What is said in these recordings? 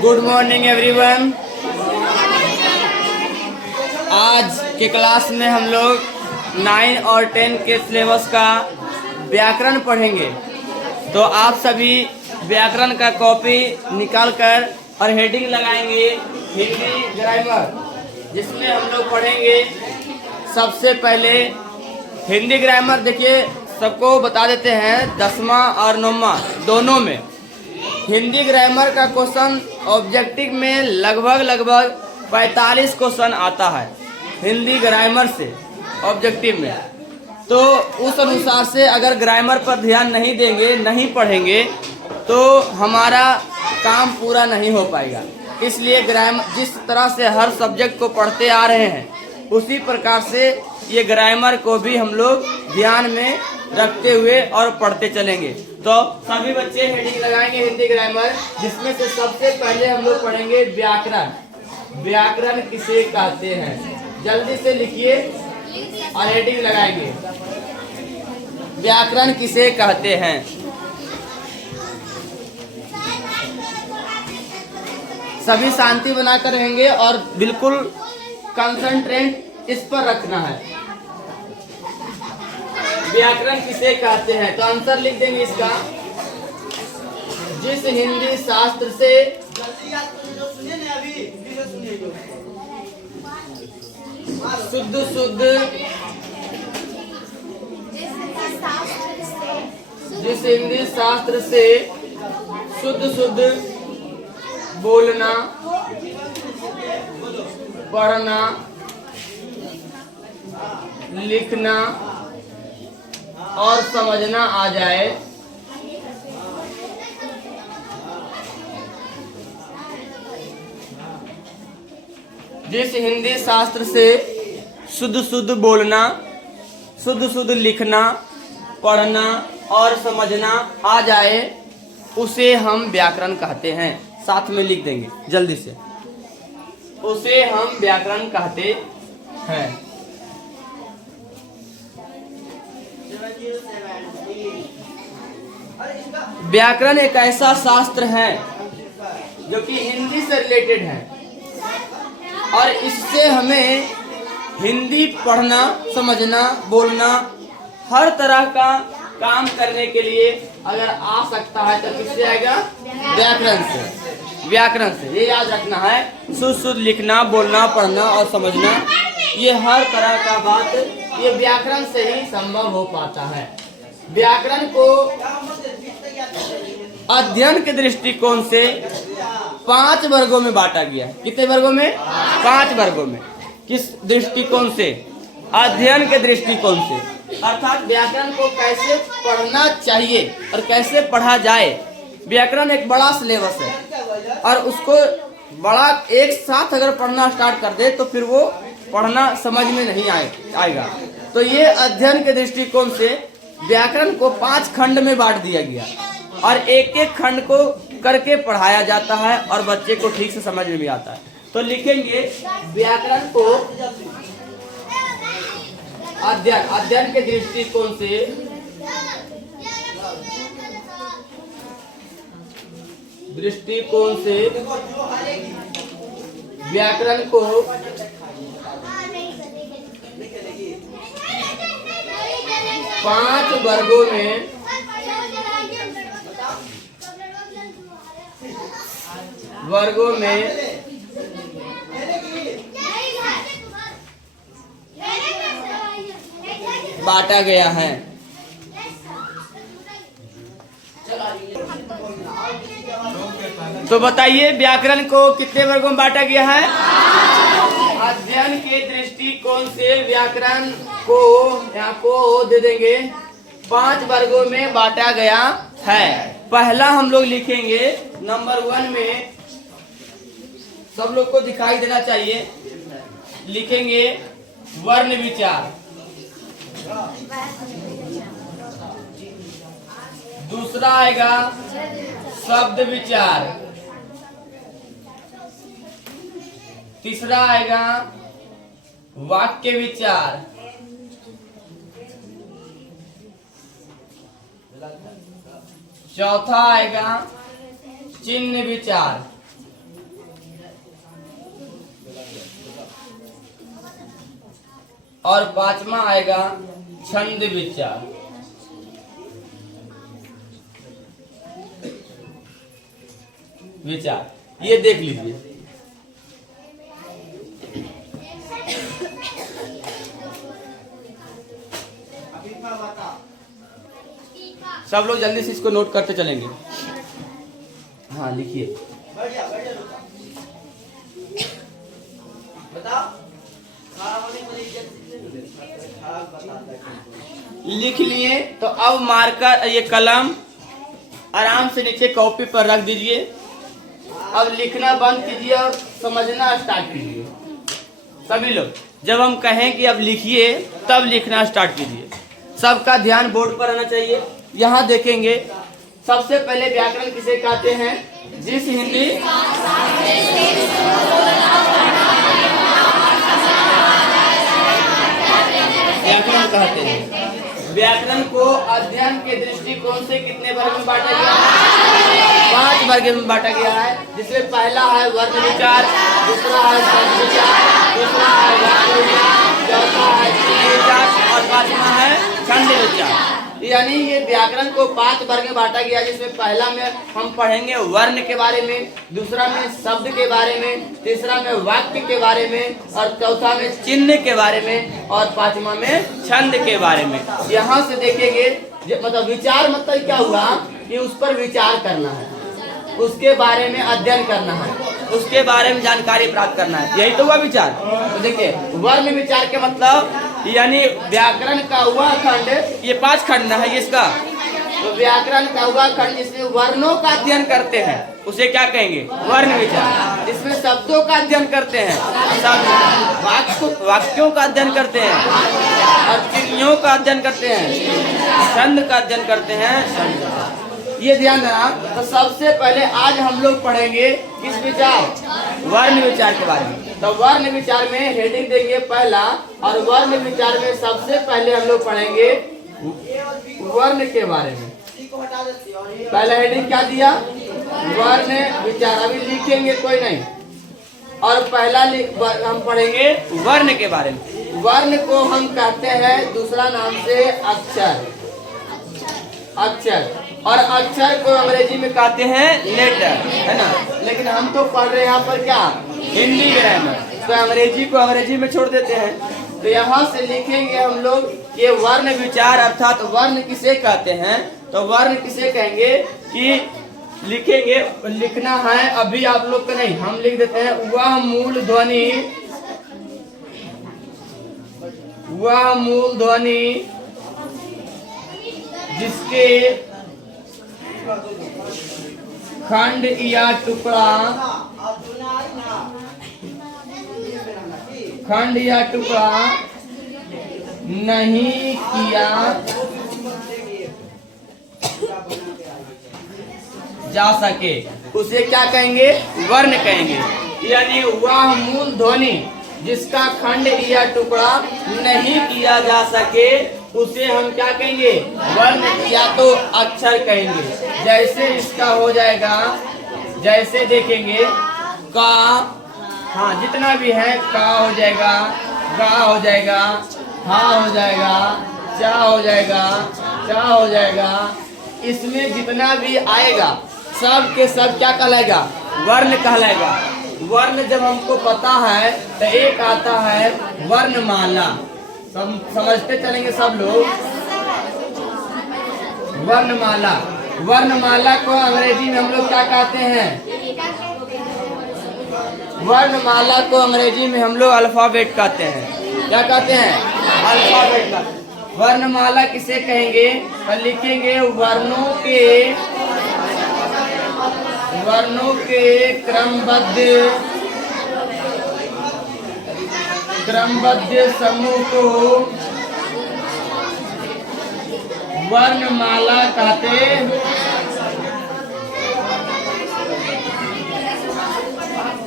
Good morning everyone. आज के class में हम लोग 9 और 10 के सिलेबस का व्याकरण पढ़ेंगे। तो आप सभी व्याकरण का कॉपी निकाल कर और हेडिंग लगाएंगे हिंदी ग्रामर, जिसमें हम लोग पढ़ेंगे सबसे पहले हिंदी ग्रामर। देखिए, सबको बता देते हैं 10वां और 9वां दोनों में हिंदी ग्रामर का क्वेश्चन ऑब्जेक्टिव में लगभग 45 क्वेश्चन आता है हिंदी ग्रामर से ऑब्जेक्टिव में। तो उस अनुसार से अगर ग्रामर पर ध्यान नहीं देंगे, नहीं पढ़ेंगे, तो हमारा काम पूरा नहीं हो पाएगा। इसलिए ग्रामर जिस तरह से हर सब्जेक्ट को पढ़ते आ रहे हैं, उसी प्रकार से ये ग्रामर को भी हम लोग ध्यान में रखते हुए और पढ़ते चलेंगे। तो सभी बच्चे हेडिंग लगाएंगे हिंदी ग्रामर, जिसमें से सबसे पहले हम लोग पढ़ेंगे व्याकरण। व्याकरण किसे कहते हैं, जल्दी से लिखिए और हेडिंग लगाएंगे। व्याकरण किसे कहते हैं? सभी शांति बनाकर रहेंगे और बिल्कुल कंसंट्रेट इस पर रखना है। व्याकरण किसे कहते हैं? तो आंसर लिख देंगे इसका। जिस हिंदी शास्त्र से शुद्ध जिस हिंदी शास्त्र से शुद्ध बोलना, पढ़ना, लिखना और समझना आ जाए, जिस हिंदी शास्त्र से शुद्ध बोलना, शुद्ध लिखना, पढ़ना और समझना आ जाए, उसे हम व्याकरण कहते हैं। साथ में लिख देंगे जल्दी से, उसे हम व्याकरण कहते हैं। व्याकरण एक ऐसा शास्त्र है जो कि हिंदी से रिलेटेड है, और इससे हमें हिंदी पढ़ना, समझना, बोलना, हर तरह का काम करने के लिए अगर आ सकता है तो किससे आएगा? व्याकरण से। व्याकरण से ये याद रखना है, शुद्ध लिखना, बोलना, पढ़ना और समझना, ये हर तरह का बात ये व्याकरण से ही संभव हो पाता है। व्याकरण को अध्ययन के दृष्टिकोण से 5 वर्गों में बांटा गया। कितने वर्गों में? 5 वर्गों में। किस दृष्टिकोण से? अध्ययन के दृष्टिकोण से। अर्थात व्याकरण को कैसे पढ़ना चाहिए और कैसे पढ़ा जाए। व्याकरण एक बड़ा सिलेबस है और उसको बड़ा एक साथ अगर पढ़ना स्टार्ट कर दे तो फिर वो पढ़ना समझ में नहीं आएगा। तो ये अध्ययन के दृष्टिकोण से व्याकरण को 5 खंड में बांट दिया गया और एक खंड को करके पढ़ाया जाता है और बच्चे को ठीक से समझ में भी आता है। तो लिखेंगे व्याकरण को अध्ययन के दृष्टिकोण से व्याकरण को पांच वर्गों में बांटा गया है। तो बताइए व्याकरण को कितने वर्गों में बांटा गया है? अध्ययन के दृष्टिकोण से व्याकरण को यहाँ को दे देंगे 5 वर्गों में बांटा गया है। पहला हम लोग लिखेंगे नंबर 1 में, सब लोग को दिखाई देना चाहिए, लिखेंगे वर्ण विचार। दूसरा आएगा शब्द विचार। तीसरा आएगा वाक्य विचार। चौथा आएगा चिन्ह विचार। और पांचवा आएगा छंद विचार। विचार ये देख लीजिए। सब लोग जल्दी से इसको नोट करते चलेंगे। हाँ लिखिए। लिख लिए तो अब मार्कर ये कलम आराम से नीचे कॉपी पर रख दीजिए। अब लिखना बंद कीजिए और समझना स्टार्ट कीजिए। सभी लोग जब हम कहें कि अब लिखिए तब लिखना स्टार्ट कीजिए। सबका ध्यान बोर्ड पर रहना चाहिए। यहाँ देखेंगे सबसे पहले व्याकरण किसे कहते हैं? जिस हिंदी व्याकरण कहते हैं। व्याकरण को अध्ययन के दृष्टिकोण से कितने वर्ग में बांटा गया है? 5 वर्ग में बांटा गया है, जिसमें पहला है वर्ण विचार, दूसरा है शब्द विचार, तीसरा है वाक्य विचार, चौथा है चिन्ह विचार और पांचवा है छंद विचार। यानी ये व्याकरण को 5 वर्ग में बांटा गया, जिसमें पहला में हम पढ़ेंगे वर्ण के बारे में, दूसरा में शब्द के बारे में, तीसरा में वाक्य के बारे में और चौथा में चिन्ह के बारे में और पांचवा में छंद के बारे में। यहाँ से देखेंगे मतलब विचार मतलब क्या हुआ कि उस पर विचार करना है, उसके बारे में अध्ययन करना है, उसके बारे में जानकारी प्राप्त करना है, यही तो हुआ विचार। तो देखिए वर्ण विचार के मतलब यानी व्याकरण का हुआ खंड, ये 5 खंड है इसका, तो व्याकरण का हुआ खंड जिसमें वर्णों का अध्ययन करते हैं उसे क्या कहेंगे? वर्ण विचार। इसमें शब्दों का अध्ययन करते हैं, वाक्यों का अध्ययन करते हैं और चिन्हों का अध्ययन करते हैं, छंद का अध्ययन करते हैं। ये ध्यान देना। तो सबसे पहले आज हम लोग पढ़ेंगे किस विचार? वर्ण विचार के बारे में। तो वर्ण विचार में हेडिंग देंगे पहला, और वर्ण विचार में सबसे पहले हम लोग पढ़ेंगे वर्ण के बारे में। पहला हेडिंग क्या दिया? वर्ण विचार। अभी लिखेंगे कोई नहीं, और पहला हम पढ़ेंगे वर्ण के बारे में। वर्ण को हम कहते हैं दूसरा नाम से अक्षर। अक्षर और अक्षर को अंग्रेजी में कहते हैं लेटर, है ना। लेकिन हम तो पढ़ रहे हैं यहाँ पर क्या? हिंदी ग्रामर, तो अंग्रेजी को अंग्रेजी में छोड़ देते हैं। तो यहाँ से लिखेंगे हम लोग ये वर्ण विचार अर्थात वर्ण किसे कहते हैं। तो वर्ण किसे कहेंगे कि लिखेंगे, लिखना है अभी आप लोग को नहीं, हम लिख देते हैं वह मूल ध्वनि, वह मूल ध्वनि जिसके खंड या टुकड़ा, खंड या टुकड़ा नहीं किया जा सके उसे क्या कहेंगे? वर्ण कहेंगे। यानी वह मूल ध्वनि जिसका खंड या टुकड़ा नहीं किया जा सके उसे हम क्या कहेंगे? वर्ण या तो अक्षर कहेंगे। जैसे इसका हो जाएगा, जैसे देखेंगे का, हाँ जितना भी है, का हो जाएगा, गा हो जाएगा, हा हो जाएगा, चा हो जाएगा, चा हो जाएगा। इसमें जितना भी आएगा सब के सब क्या कहलाएगा? वर्ण कहलाएगा। वर्ण जब हमको पता है तो एक आता है वर्णमाला। समझते चलेंगे सब लोग। वर्णमाला, वर्णमाला को अंग्रेजी में हम लोग क्या कहते हैं? वर्णमाला को अंग्रेजी में हम लोग अल्फाबेट कहते हैं। क्या कहते हैं? अल्फाबेट का। वर्णमाला किसे कहेंगे? तो लिखेंगे वर्णों के क्रमबद्ध समूह को वर्णमाला कहते।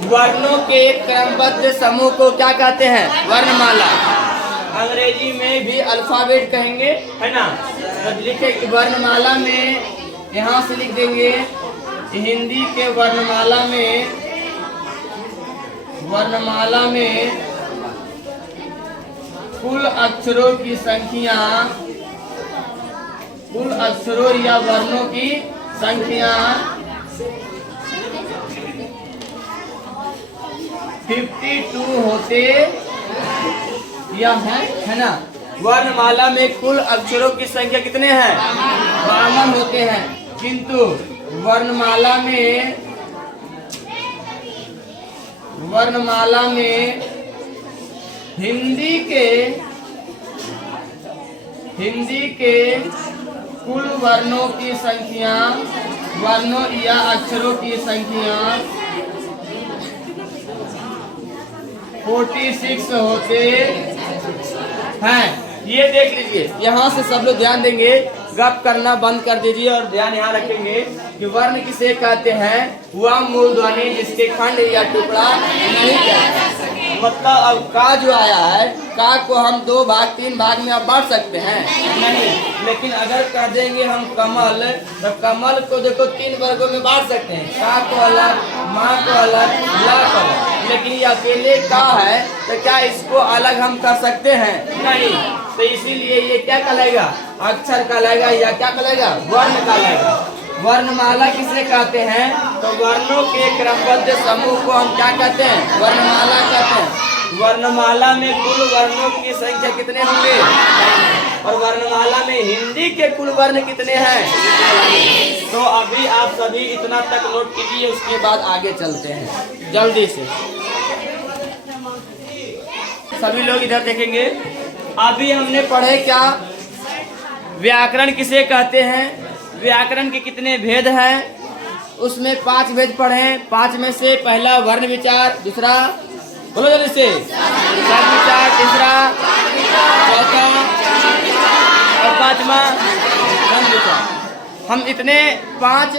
वर्णों के क्रमबद्ध समूह को क्या कहते हैं? वर्णमाला। अंग्रेजी में भी अल्फाबेट कहेंगे, है ना। तो लिखे वर्णमाला में, यहाँ से लिख देंगे हिंदी के वर्णमाला में, कुल अक्षरों की संख्या, कुल अक्षरों या वर्णों की संख्या 52 होते या है ना। वर्णमाला में कुल अक्षरों की संख्या कितने हैं? 52 होते हैं, किंतु वर्णमाला में हिंदी के कुल वर्णों की संख्या, वर्णों या अक्षरों की संख्या 46 होते हैं। ये देख लीजिए, यहाँ से सब लोग ध्यान देंगे, गप करना बंद कर दीजिए और ध्यान यहाँ रखेंगे कि वर्ण किसे कहते हैं? वह मूल ध्वनि जिसके खंड या टुकड़ा नहीं कहते। मतलब अब का जो आया है, का को हम 2 भाग 3 भाग में अब बांट सकते हैं? नहीं। लेकिन अगर कह देंगे हम कमल, तो कमल को देखो 3 वर्गों में बांट सकते हैं, का को अलग, माँ को अलग, ला को अलग। लेकिन ये अकेले का है, तो क्या इसको अलग हम कर सकते हैं? नहीं। तो इसीलिए ये क्या कहलाएगा? अक्षर कहलाएगा या क्या कहलाएगा? वर्ण कहलाएगा। वर्णमाला किसे कहते हैं? तो वर्णों के क्रमबद्ध समूह को हम क्या कहते हैं? वर्णमाला कहते हैं। वर्णमाला में कुल वर्णों की संख्या कितने होंगे? और वर्णमाला में हिंदी के कुल वर्ण कितने हैं? तो अभी आप सभी इतना तक नोट कीजिए, उसके बाद आगे चलते हैं जल्दी से। सभी लोग इधर देखेंगे। अभी हमने पढ़े क्या? व्याकरण किसे कहते हैं? व्याकरण के कितने भेद हैं? उसमें 5 भेद पढ़े। 5 में से पहला वर्ण विचार, दूसरा बोलो जल्दी से शब्द विचार, तीसरा, चौथा और 5वां वर्ण विचार। हम इतने 5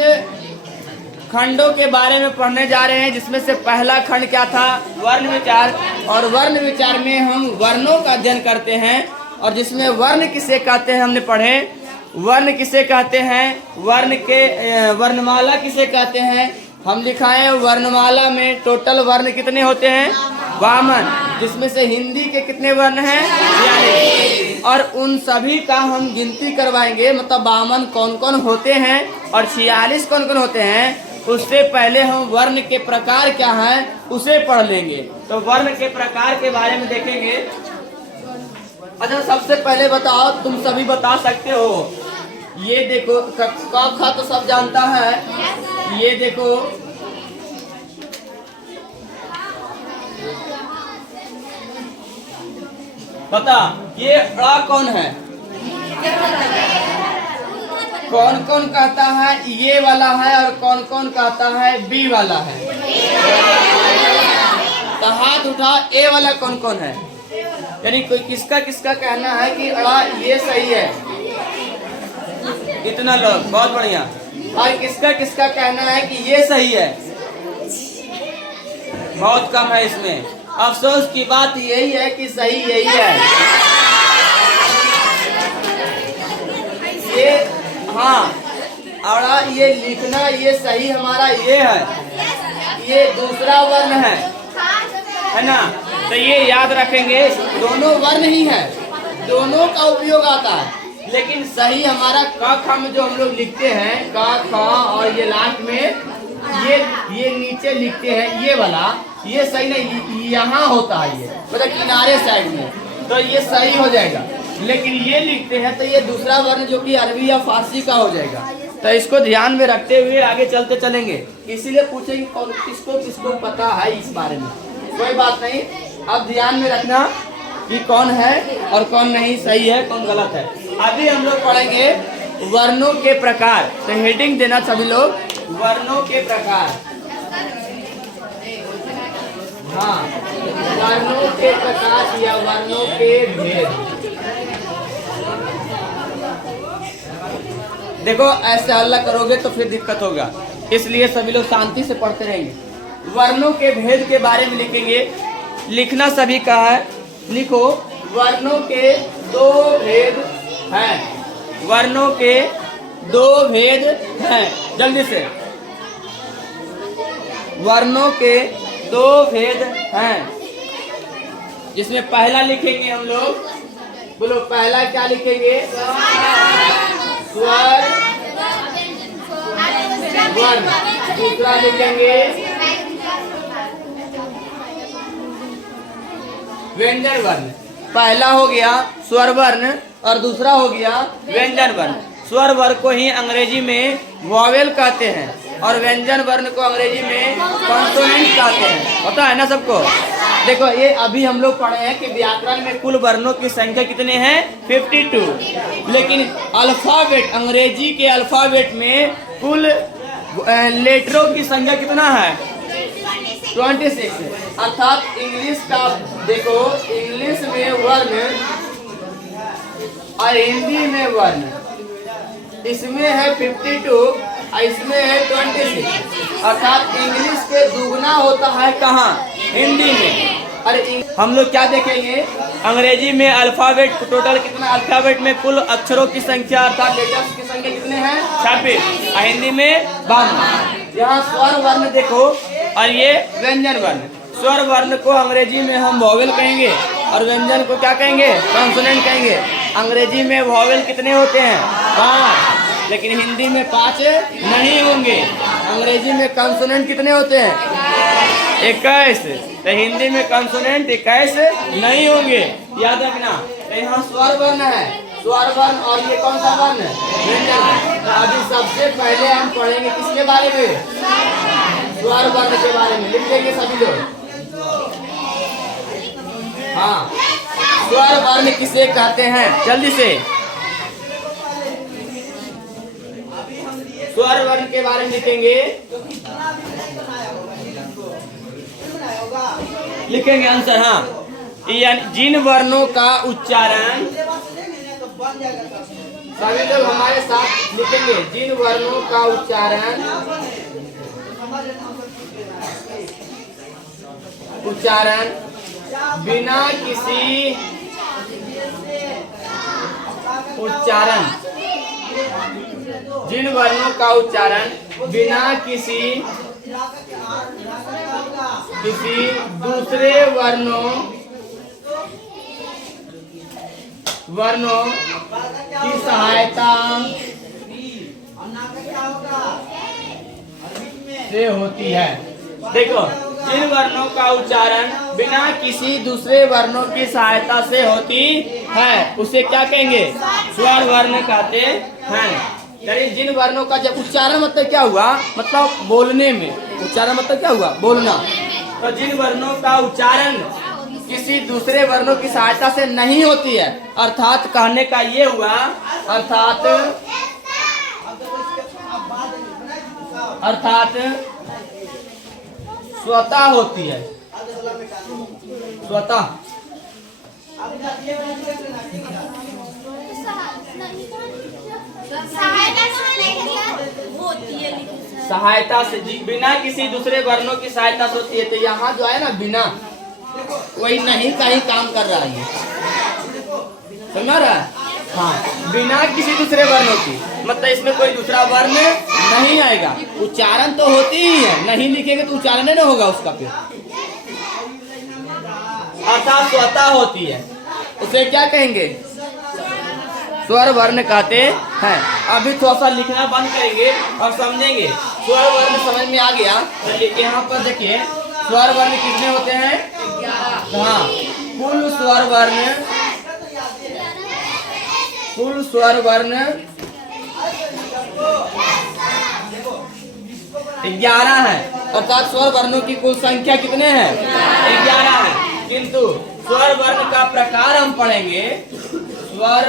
खंडों के बारे में पढ़ने जा रहे हैं, जिसमें से पहला खंड क्या था? वर्ण विचार। और वर्ण विचार में हम वर्णों का अध्ययन करते हैं, और जिसमें वर्ण किसे कहते हैं हमने पढ़े। वर्ण किसे कहते हैं? वर्ण के वर्णमाला किसे कहते हैं? हम लिखाएं वर्णमाला में टोटल वर्ण कितने होते हैं? 52, जिसमें से हिंदी के कितने वर्ण हैं? 46। और उन सभी का हम गिनती करवाएंगे, मतलब 52 कौन कौन होते हैं और 46 कौन कौन होते हैं। उससे पहले हम वर्ण के प्रकार क्या हैं उसे पढ़ लेंगे। तो वर्ण के प्रकार के बारे में देखेंगे। अच्छा, सबसे पहले बताओ, तुम सभी बता सकते हो, ये देखो क ख तो सब जानता है। ये देखो बता, ये अ कौन है? कौन कौन कहता है ये वाला है, और कौन कौन कहता है बी वाला है? तो हाथ उठा, ए वाला कौन कौन है? यानी कोई किसका किसका कहना है कि अड़ा ये सही है? इतना लोग, बहुत बढ़िया। और किसका किसका कहना है कि ये सही है? बहुत कम है इसमें। अफसोस की बात यही है कि सही यही है। ये हाँ, अड़ा ये लिखना, ये सही हमारा ये है, ये दूसरा वर्ण है ना। तो ये याद रखेंगे, दोनों वर्ण ही है, दोनों का उपयोग आता है। लेकिन सही हमारा क ख में जो हम लोग लिखते हैं क ख, और ये लास्ट में ये नीचे लिखते हैं ये वाला, ये सही नहीं, यहाँ होता है ये, मतलब किनारे साइड में, तो ये सही हो जाएगा। लेकिन ये लिखते हैं तो ये दूसरा वर्ण जो कि अरबी या फारसी का हो जाएगा। तो इसको ध्यान में रखते हुए आगे चलते चलेंगे। इसीलिए पूछेंगे कौन किसको किसको पता है इस बारे में, कोई बात नहीं। अब ध्यान में रखना कि कौन है और कौन नहीं, सही है कौन गलत है। अभी हम लोग पढ़ेंगे वर्णों के प्रकार। तो हेडिंग देना सभी लोग, वर्णों के प्रकार। हाँ, वर्णों के प्रकार या वर्णों के भेद। देखो ऐसे हल्ला करोगे तो फिर दिक्कत होगा, इसलिए सभी लोग शांति से पढ़ते रहेंगे। वर्णों के भेद के बारे में लिखेंगे, लिखना सभी का है। लिखो, वर्णों के 2 भेद हैं। वर्णों के 2 भेद हैं, जल्दी से। वर्णों के 2 भेद हैं, जिसमें पहला लिखेंगे हम लोग बोलो पहला क्या लिखेंगे? स्वर वर्ण। दूसरा लिखेंगे व्यंजन वर्ण। पहला हो गया स्वर वर्ण और दूसरा हो गया व्यंजन वर्ण। स्वर वर्ण को ही अंग्रेजी में वॉवेल कहते हैं और व्यंजन वर्ण को अंग्रेजी में कॉन्सोनेंट कहते हैं। पता है ना सबको? देखो ये अभी हम लोग पढ़े हैं कि व्याकरण में कुल वर्णों की संख्या कितने हैं? 52। लेकिन अल्फाबेट, अंग्रेजी के अल्फाबेट में कुल लेटरों की संख्या कितना है? 26। अर्थात इंग्लिश का देखो, इंग्लिश में वर्ण और हिंदी में वर्ण, इसमें है 52 और इसमें है 26। अर्थात इंग्लिश के दुगना होता है कहाँ? हिंदी में। अरे हम लोग क्या देखेंगे? अंग्रेजी में अल्फाबेट टोटल कितना? अल्फाबेट में कुल अक्षरों की संख्या अर्थात लेटर्स की संख्या कितने हैं? 26 और हिंदी में 52। यहाँ स्वर वर्ण देखो और ये व्यंजन वर्ण। स्वर वर्ण को अंग्रेजी में हम वॉवेल कहेंगे और व्यंजन को क्या कहेंगे? कॉन्सोनेंट कहेंगे। अंग्रेजी में वॉवेल कितने होते हैं? 5, लेकिन हिंदी में 5 नहीं होंगे। अंग्रेजी में कॉन्सोनेंट कितने होते हैं? 21। तो हिंदी में कॉन्सोनेंट 21 नहीं होंगे, याद रखना। तो यहाँ स्वर वर्ण है, स्वर वर्ण, और ये कौन सा वर्ण? व्यंजन। अभी सबसे पहले हम पढ़ेंगे किसके बारे में? स्वर वर्ण के बारे में। लिख देंगे सभी लोग। हाँ, स्वर वर्ण किसे कहते हैं? जल्दी से स्वर वर्ण के बारे में लिखेंगे। लिखेंगे आंसर। हाँ, जिन वर्णों का उच्चारण, सभी लोग हमारे साथ लिखेंगे, जिन वर्णों का उच्चारण बिना किसी उच्चारण, जिन वर्णों का उच्चारण बिना किसी दूसरे वर्णों की सहायता से होती है। देखो, जिन वर्णों का उच्चारण बिना किसी दूसरे वर्णों की सहायता से होती है उसे क्या कहेंगे? स्वर वर्ण कहते हैं। यानी जिन वर्णों का जब उच्चारण मतलब क्या हुआ? मतलब बोलने में। उच्चारण मतलब क्या हुआ? बोलना। तो जिन वर्णों का उच्चारण किसी दूसरे वर्णों की सहायता से नहीं होती है, अर्थात कहने का ये हुआ, अर्थात स्वतः होती है, स्वतः। सहायता से, बिना किसी दूसरे वर्णों की सहायता से होती है। तो यहाँ जो है ना, बिना, वही नहीं का ही काम कर रहा है, समझ रहा है? हाँ, बिना किसी दूसरे वर्णों की, मतलब इसमें कोई दूसरा वर्ण नहीं आएगा। उच्चारण तो होती ही है, नहीं लिखेंगे तो उच्चारण नहीं होगा उसका, फिर अर्थात स्वतः होती है, उसे क्या कहेंगे? स्वर वर्ण कहते हैं। अभी थोड़ा सा लिखना बंद करेंगे और समझेंगे। स्वर वर्ण समझ में आ गया तो यहाँ पर देखिए, स्वर वर्ण कितने होते हैं? 11। हाँ, कुल स्वर वर्ण 11 है। अर्थात स्वर वर्णों की कुल संख्या कितने हैं? 11 है। किंतु स्वर वर्ण का प्रकार हम पढ़ेंगे। स्वर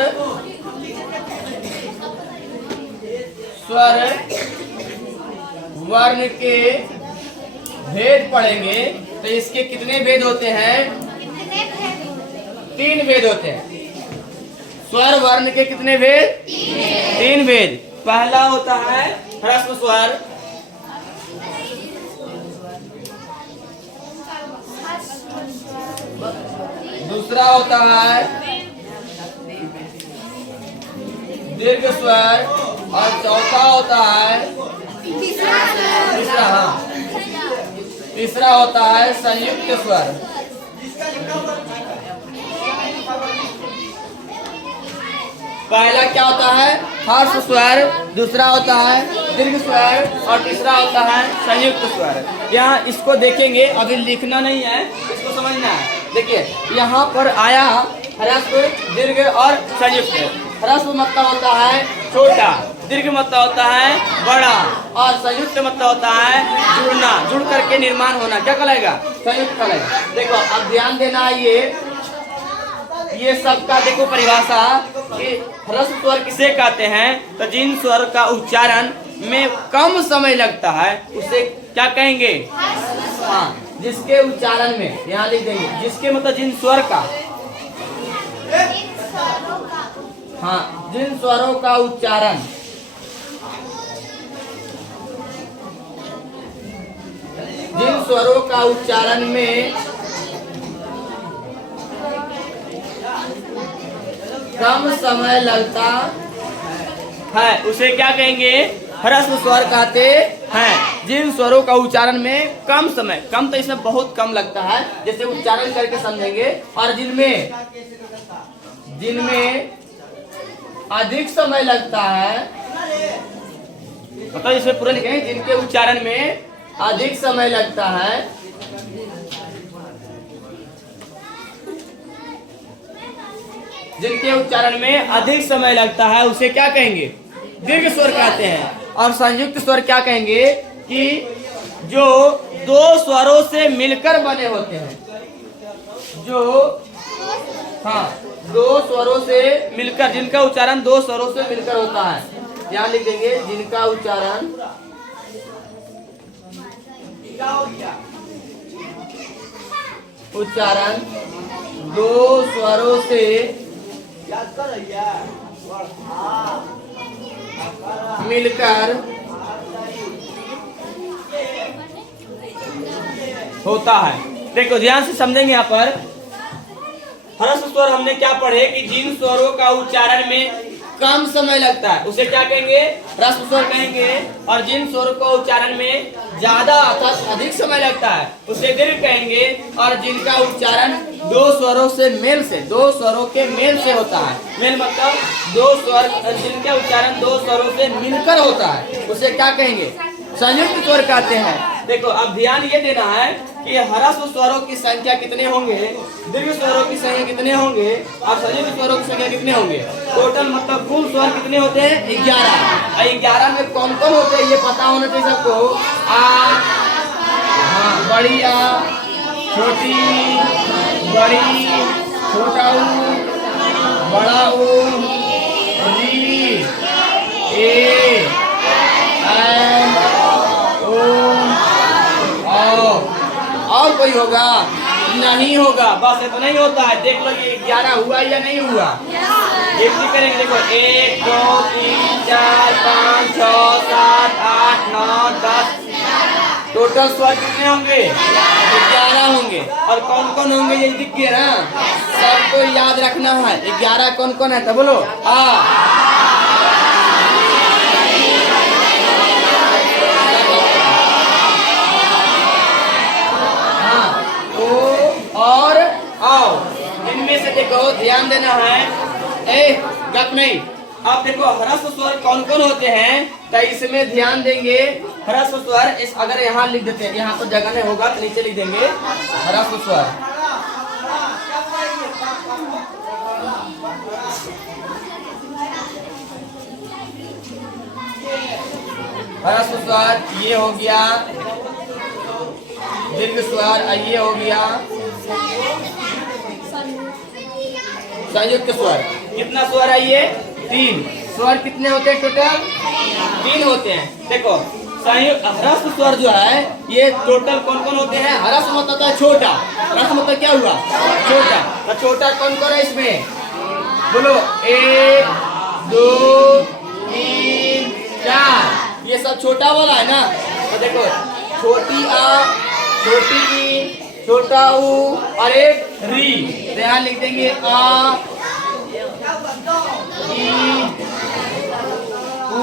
वर्ण के भेद पढ़ेंगे। तो इसके कितने भेद होते हैं? 3 भेद होते हैं। स्वर वर्ण के कितने भेद? 3 भेद। पहला होता है ह्रस्व स्वर, दूसरा होता है दीर्घ स्वर और चौथा होता है तीसरा होता है संयुक्त स्वर। पहला क्या होता है? हर्ष स्वर, दूसरा होता है दीर्घ स्वर और तीसरा होता है संयुक्त स्वर। यहाँ इसको देखेंगे, अभी लिखना नहीं है, इसको समझना है। देखिए यहाँ पर आया ह्रस्व, दीर्घ और संयुक्त। ह्रस्व मतलब होता है छोटा, दीर्घ मतलब होता है बड़ा और संयुक्त मतलब होता है जुड़ना, जुड़ करके निर्माण होना। क्या कहलाएगा? संयुक्त कहलाएगा। देखो अब ध्यान देना, ये सबका देखो परिभाषा कि ह्रस्व स्वर किसे कहते हैं? तो जिन स्वर का उच्चारण में कम समय लगता है उसे क्या कहेंगे? हाँ, जिसके उच्चारण में, यहाँ लिख देंगे जिसके मतलब जिन स्वर का, हाँ जिन स्वरों का उच्चारण में कम समय लगता है उसे क्या कहेंगे? ह्रस्व स्वर कहते हैं। जिन स्वरों का उच्चारण में कम समय, कम तो इसमें बहुत कम लगता है, जैसे उच्चारण करके समझेंगे, और जिनमें अधिक समय लगता है, मतलब इसमें पूरा लिखेंगे जिनके उच्चारण में अधिक समय लगता है, जिनके उच्चारण में अधिक समय लगता है उसे क्या कहेंगे? दीर्घ स्वर कहते हैं। और संयुक्त स्वर क्या कहेंगे? कि जो दो स्वरों से मिलकर बने होते हैं, जो हाँ दो स्वरों से मिलकर, जिनका उच्चारण दो स्वरों से मिलकर होता है। यहाँ लिख देंगे जिनका उच्चारण दो स्वरों से मिलकर होता है। देखो ध्यान से समझेंगे। यहाँ पर ह्रस्व स्वर हमने क्या पढ़े कि जिन स्वरों का उच्चारण में कम समय लगता है उसे क्या कहेंगे? ह्रस्व स्वर कहेंगे। और जिन स्वरों को उच्चारण में ज्यादा अर्थात अधिक समय लगता है उसे दीर्घ कहेंगे। और जिनका उच्चारण दो स्वरों के मेल से होता है, मेल मतलब दो स्वर, जिनका उच्चारण दो स्वरों से मिलकर होता है उसे क्या कहेंगे? संयुक्त स्वर कहते हैं। देखो अब ध्यान ये देना है कि ह्रस्व स्वरों की संख्या कितने होंगे, दीर्घ स्वरों की संख्या कितने होंगे और संयुक्त स्वरों की संख्या कितने होंगे। टोटल मतलब कुल स्वर कितने होते हैं? 11। 11 में कौन कौन होते हैं ये पता होना चाहिए सबको। आ, हाँ बड़ी आ, छोटी, बड़ी, छोटा ऊ, बड़ा ऊ, री, ए, और कोई होगा? नहीं होगा। बस इतना ही होता है। देख लो ये 11 हुआ या नहीं हुआ। एक भी करेंगे। देखो 1 2 3 4 5 6 7 8 9 10 टोटल स्वर कितने होंगे? 11 होंगे। और कौन कौन होंगे ये दिख गया ना, सबको याद रखना है। 11 कौन कौन है तो बोलो। और आओ, इनमें से देखो ध्यान देना है। गप नहीं। अब देखो ह्रस्व स्वर कौन कौन होते हैं तो इसमें ध्यान देंगे। ह्रस्व स्वर इस अगर यहाँ लिख देते हैं, यहाँ तो जगह नहीं होगा तो नीचे लिख देंगे ह्रस्व स्वर। ह्रस्व स्वर ये हो गया, दीर्घ स्वर ये हो गया, संयुक्त स्वर। कितना स्वर है ये? 3 स्वर। कितने होते हैं टोटल? 3 होते हैं। देखो संयुक्त ह्रस्व स्वर जो है ये टोटल कौन कौन होते हैं? ह्रस्व मतलब होता है छोटा, ह्रस्व मतलब क्या हुआ? छोटा। तो छोटा कौन कौन है इसमें? बोलो 1 2 3 4। ये सब छोटा वाला है ना। तो देखो छोटी आ, छोटी ई, छोटा ऊ और एक री। यहाँ लिख देंगे आ, ई, ऊ,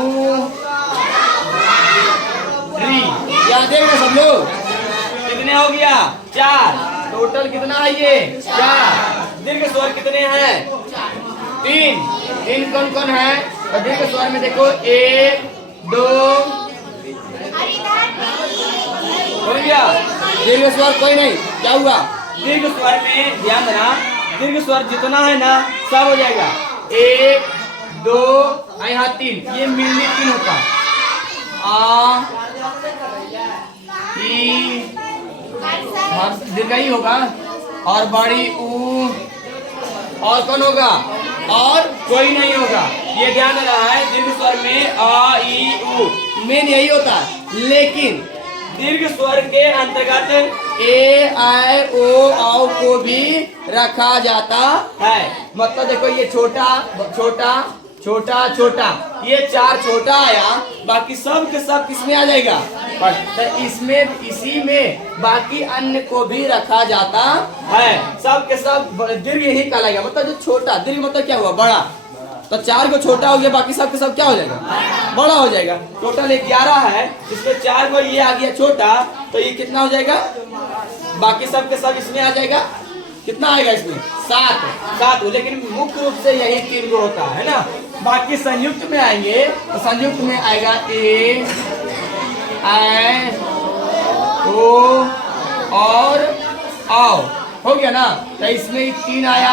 री। याद देंगे सब लोग। कितने हो गया? 4। टोटल कितना है ये? 4। दीर्घ स्वर कितने हैं? तीन। तीन कौन कौन है? तो दीर्घ स्वर में देखो 1 2 हो गया। दीर्घ स्वर कोई नहीं, क्या हुआ? दीर्घ स्वर में ध्यान देना, दीर्घ स्वर जितना है ना सब हो जाएगा। 1 2 यहाँ 3, ये मिलनी 3 होता है। आ ई दीर्घ ही होगा और बड़ी ऊ, और कौन होगा? और कोई नहीं होगा। ये ध्यान देना है, दीर्घ स्वर में आ ई ऊ मेन यही होता है। लेकिन दीर्घ स्वर के अंतर्गत ए आई ओ औ को भी रखा जाता है। मतलब देखो ये छोटा छोटा छोटा छोटा, ये 4 छोटा आया, बाकी सब के सब किसमें आ जाएगा? तो इसमें इसी में बाकी अन्य को भी रखा जाता है। सब के सब दीर्घ ही कहलाएगा। मतलब जो छोटा दीर्घ मतलब क्या हुआ? बड़ा। तो 4 को छोटा हो गया, बाकी सब के सब क्या हो जाएगा? बड़ा हो जाएगा। टोटल 11 है, इसमें 4 को ये आ गया छोटा, तो ये कितना हो जाएगा? बाकी सब के सब इसमें आ जाएगा। कितना आएगा इसमें? 7। लेकिन मुख्य रूप से यही 3 को होता है ना। बाकी संयुक्त में आएंगे तो संयुक्त में आएगा ए आई ओ और आओ, हो गया ना। तो इसमें 3 आया,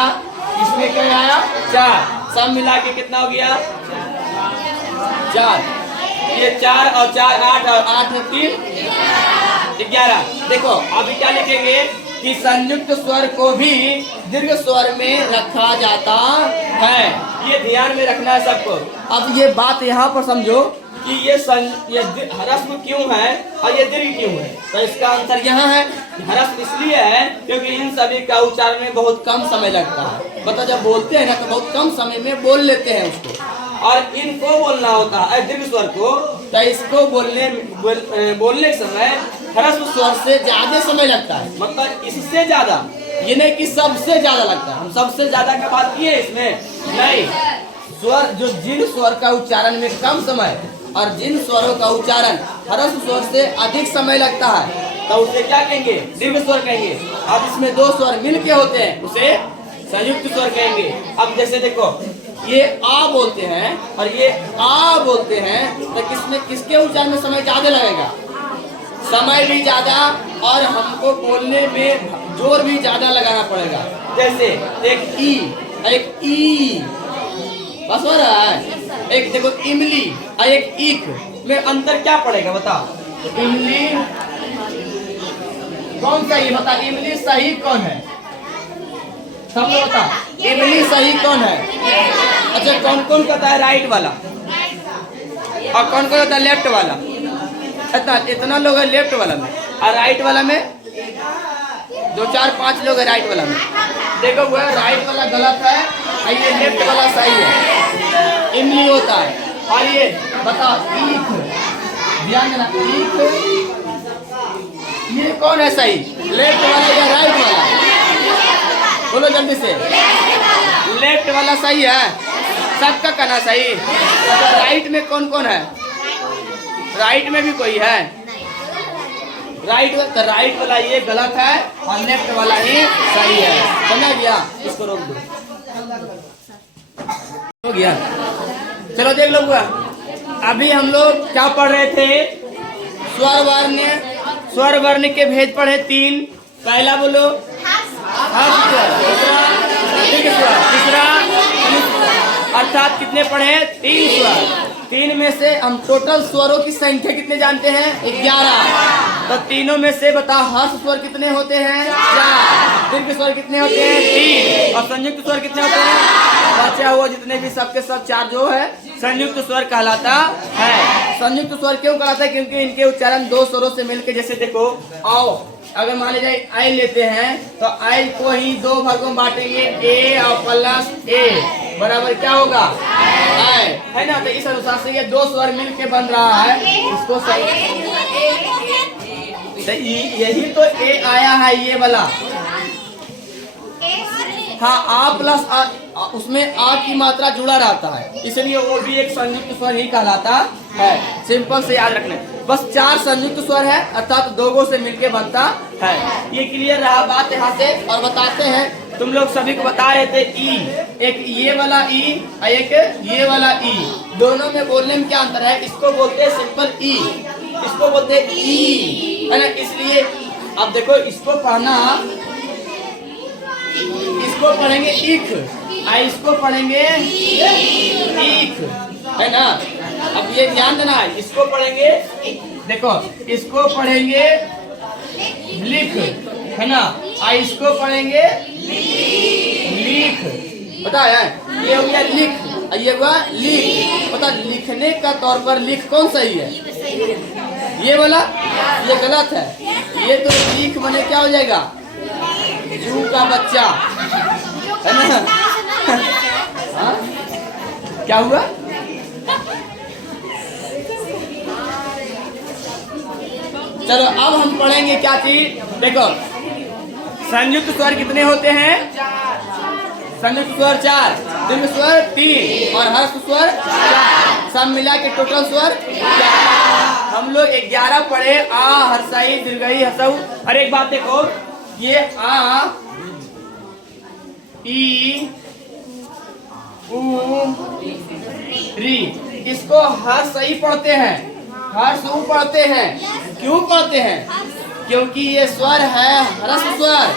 इसमें क्या आया? 4। सब मिला के कितना हो गया? 4। ये 4 और 4 8 और 8 3 11। देखो अभी क्या लिखेंगे कि संयुक्त स्वर को भी दीर्घ स्वर में रखा जाता है। ये ध्यान में रखना है सबको। अब ये बात यहाँ पर समझो कि ये ह्रस्व क्यों है और ये दीर्घ क्यों है। तो इसका आंसर यहाँ है। ह्रस्व इसलिए है क्योंकि इन सभी का उच्चारण में बहुत कम समय लगता है। मतलब जब बोलते हैं ना तो बहुत कम समय में बोल लेते हैं उसको, और इनको बोलना होता है दीर्घ स्वर को। तो इसको बोलने के समय ह्रस्व स्वर से ज्यादा समय लगता है। मतलब इससे ज्यादा, ये नहीं कि सबसे ज्यादा लगता है। हम सबसे ज्यादा का बात किए इसमें नहीं। स्वर जो जिन स्वर का उच्चारण में कम समय और जिन स्वरों का उच्चारण ह्रस्व स्वर से अधिक समय लगता है, तो उसे क्या कहेंगे? दीर्घ स्वर कहेंगे। अब इसमें 2 स्वर मिल के होते हैं, उसे संयुक्त स्वर कहेंगे। अब जैसे देखो ये आ बोलते हैं और ये आ बोलते हैं, तो किसमें किसके उच्चारण में समय ज्यादा लगेगा? समय भी ज्यादा और हमको बोलने में जोर भी ज्यादा लगाना पड़ेगा। जैसे एक ई, एक ई, बस हो रहा है। एक देखो इमली और एक ईक में अंतर क्या पड़ेगा बताओ? तो इमली कौन सही बता? इमली सही कौन है? सब लोग बता, इमली सही कौन है? अच्छा, कौन कौन कहता है राइट वाला और कौन कौन कहता है लेफ्ट वाला? इतना लोग है लेफ्ट वाला में, और राइट वाला में 2 4 5 लोग है राइट वाला में। देखो वो राइट वाला गलत है और ये लेफ्ट वाला सही है। इमली होता है। और ये बताओ ईख, ध्यान देना, ईख ये कौन है सही? लेफ्ट वाला या राइट वाला? बोलो जल्दी से। लेफ्ट वाला सही है, सबका कहना सही। तो राइट में कौन कौन है? राइट में भी कोई है? राइट वाला ये गलत है और लेफ्ट वाला ही सही है। समझ गया? इसको रोक दो। हो गया? चलो देख लो। अभी हम लोग क्या पढ़ रहे थे? स्वर वर्ण के भेद पढ़े 3। पहला बोलो तीसरा, अर्थात कितने पढ़े? 3 स्वर। 3 में से हम टोटल स्वरों की संख्या कितने जानते हैं? 11। तो तीनों में से बताओ ह्रस्व स्वर कितने होते हैं? 4। दीर्घ स्वर कितने होते हैं? 3। और संयुक्त स्वर कितने होते हैं? बचा हुआ जितने भी सबके सब 4 जो है संयुक्त स्वर कहलाता है। संयुक्त स्वर क्यों कहलाता है? क्योंकि इनके उच्चारण 2 स्वरों से मिलकर, जैसे देखो आओ, अगर मान लीजिए आई लेते हैं तो आई को ही 2 भागों में बांटेंगे, ए और प्लस ए बराबर क्या होगा? आई, है ना। तो इस अनुसार से ये 2 स्वर मिल के बन रहा है, इसको सही। तो यही तो ए आया है ये वाला। हाँ, आ प्लस आ, उसमें आ की मात्रा जुड़ा रहता है, इसलिए वो भी एक संयुक्त स्वर ही कहलाता है। सिंपल से याद रखना। बस 4 संयुक्त स्वर है, अर्थात 2 से मिलके बनता है। ये क्लियर रहा बात यहाँ से। और बताते हैं तुम लोग सभी को बता रहे थे ई, एक ये वाला ई और एक ये वाला ई, दोनों में बोलने में क्या अंतर है? इसको बोलते हैं सिंपल ई, इसको बोलते हैं ई, है ना। इसलिए अब देखो इसको पढ़ना, इसको पढ़ेंगे इख और इसको पढ़ेंगे इख, है ना। अब ये ध्यान देना, इसको पढ़ेंगे, देखो इसको पढ़ेंगे लिख, है ना, और इसको पढ़ेंगे लिख, पता है? ये हो गया लिख, ये हुआ लिख। पता लिखने का तौर पर लिख कौन सही है? ये वाला, ये गलत है। ये तो लिख बने क्या हो जाएगा? जू का बच्चा, है ना। हाँ? क्या हुआ? चलो अब हम पढ़ेंगे क्या चीज? देखो संयुक्त स्वर कितने होते हैं? संयुक्त स्वर 4, दीर्घ स्वर 3 और हर्ष स्वर 4, सब मिला के टोटल स्वर 11। हम लोग 11 पढ़े, आ, हर्षई, दीर्घई, हसऊ। और एक बात देखो, ये आ, ई, उ, री, इसको हर्षई पढ़ते हैं, हर्षऊ पढ़ते हैं। क्यों पढ़ते हैं? क्योंकि ये स्वर है ह्रस्व स्वर,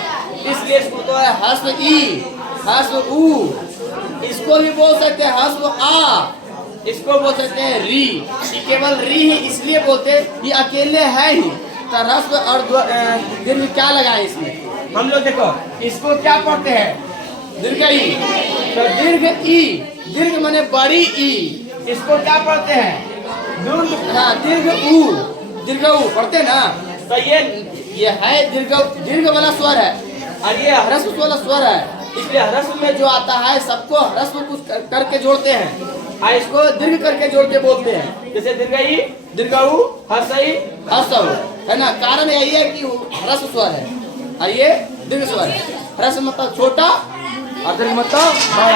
इसलिए इसको तो है हर्ष ई, हर्ष उ। इसको भी बोल सकते हैं हर्ष आ, इसको बोल सकते हैं री। केवल री ही इसलिए बोलते हैं, ये अकेले है ही, तो ह्रस्व और दीर्घ क्या लगाए इसमें? हम लोग देखो इसको क्या पढ़ते हैं? दीर्घ ई, तो दीर्घ ई, दीर्घ माने बड़ी ई, इसको क्या पढ़ते हैं? हाँ, दीर्घ उ, दीर्घ उ पढ़ते ना। तो ये है दीर्घ वाला स्वर है और ये ह्रस्व वाला स्वर है, इसलिए ह्रस्व में जो आता है सबको ह्रस्व कुछ करके जोड़ते हैं और इसको दीर्घ करके जोड़ के बोलते हैं। जैसे दीर्घई, दीर्घऊ, हर्षई, हर्षऊ, है ना। कारण यही है कि ह्रस्व स्वर है और ये दीर्घ स्वर है। ह्रस्व मतलब छोटा और दीर्घ मतलब बड़ा।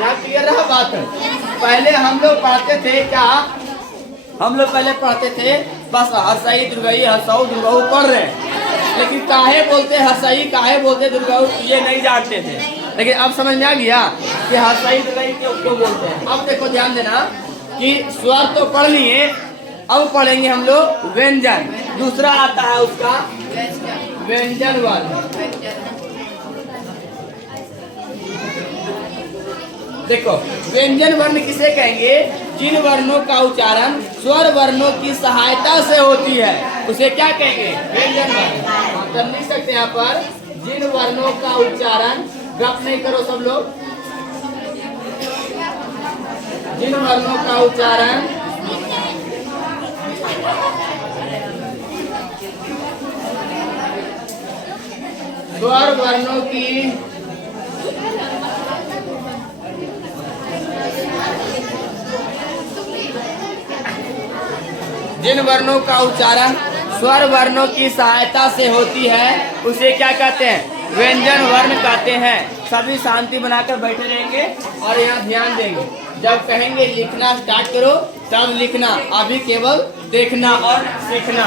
यहाँ क्लियर रहा बात? पहले हम लोग पढ़ते थे क्या? हम लोग पहले पढ़ते थे बस हर्षई, दीर्घई, हर्षऊ, दीर्घऊ पढ़ रहे हैं, लेकिन काहे बोलते हर्षई, काहे बोलते दीर्घऊ, ये नहीं जानते थे। लेकिन अब समझ में आ गया कि हर्षई, दीर्घई क्यों बोलते हैं। अब देखो ध्यान देना कि स्वर तो पढ़ लिए, अब पढ़ेंगे हम लोग व्यंजन। दूसरा आता है उसका व्यंजन वर्ण। देखो व्यंजन वर्ण किसे कहेंगे? जिन वर्णों का उच्चारण स्वर वर्णों की सहायता से होती है उसे क्या कहेंगे? व्यंजन वर्ण। तो लिख सकते हैं यहाँ पर, जिन वर्णों का उच्चारण, गप नहीं करो सब लोग, जिन वर्णों का उच्चारण स्वर वर्णों की जिन वर्णों का उच्चारण स्वर वर्णों की सहायता से होती है उसे क्या कहते हैं? व्यंजन वर्ण कहते हैं। सभी शांति बनाकर बैठे रहेंगे और यहाँ ध्यान देंगे। जब कहेंगे लिखना स्टार्ट करो तब लिखना, अभी केवल देखना और सीखना,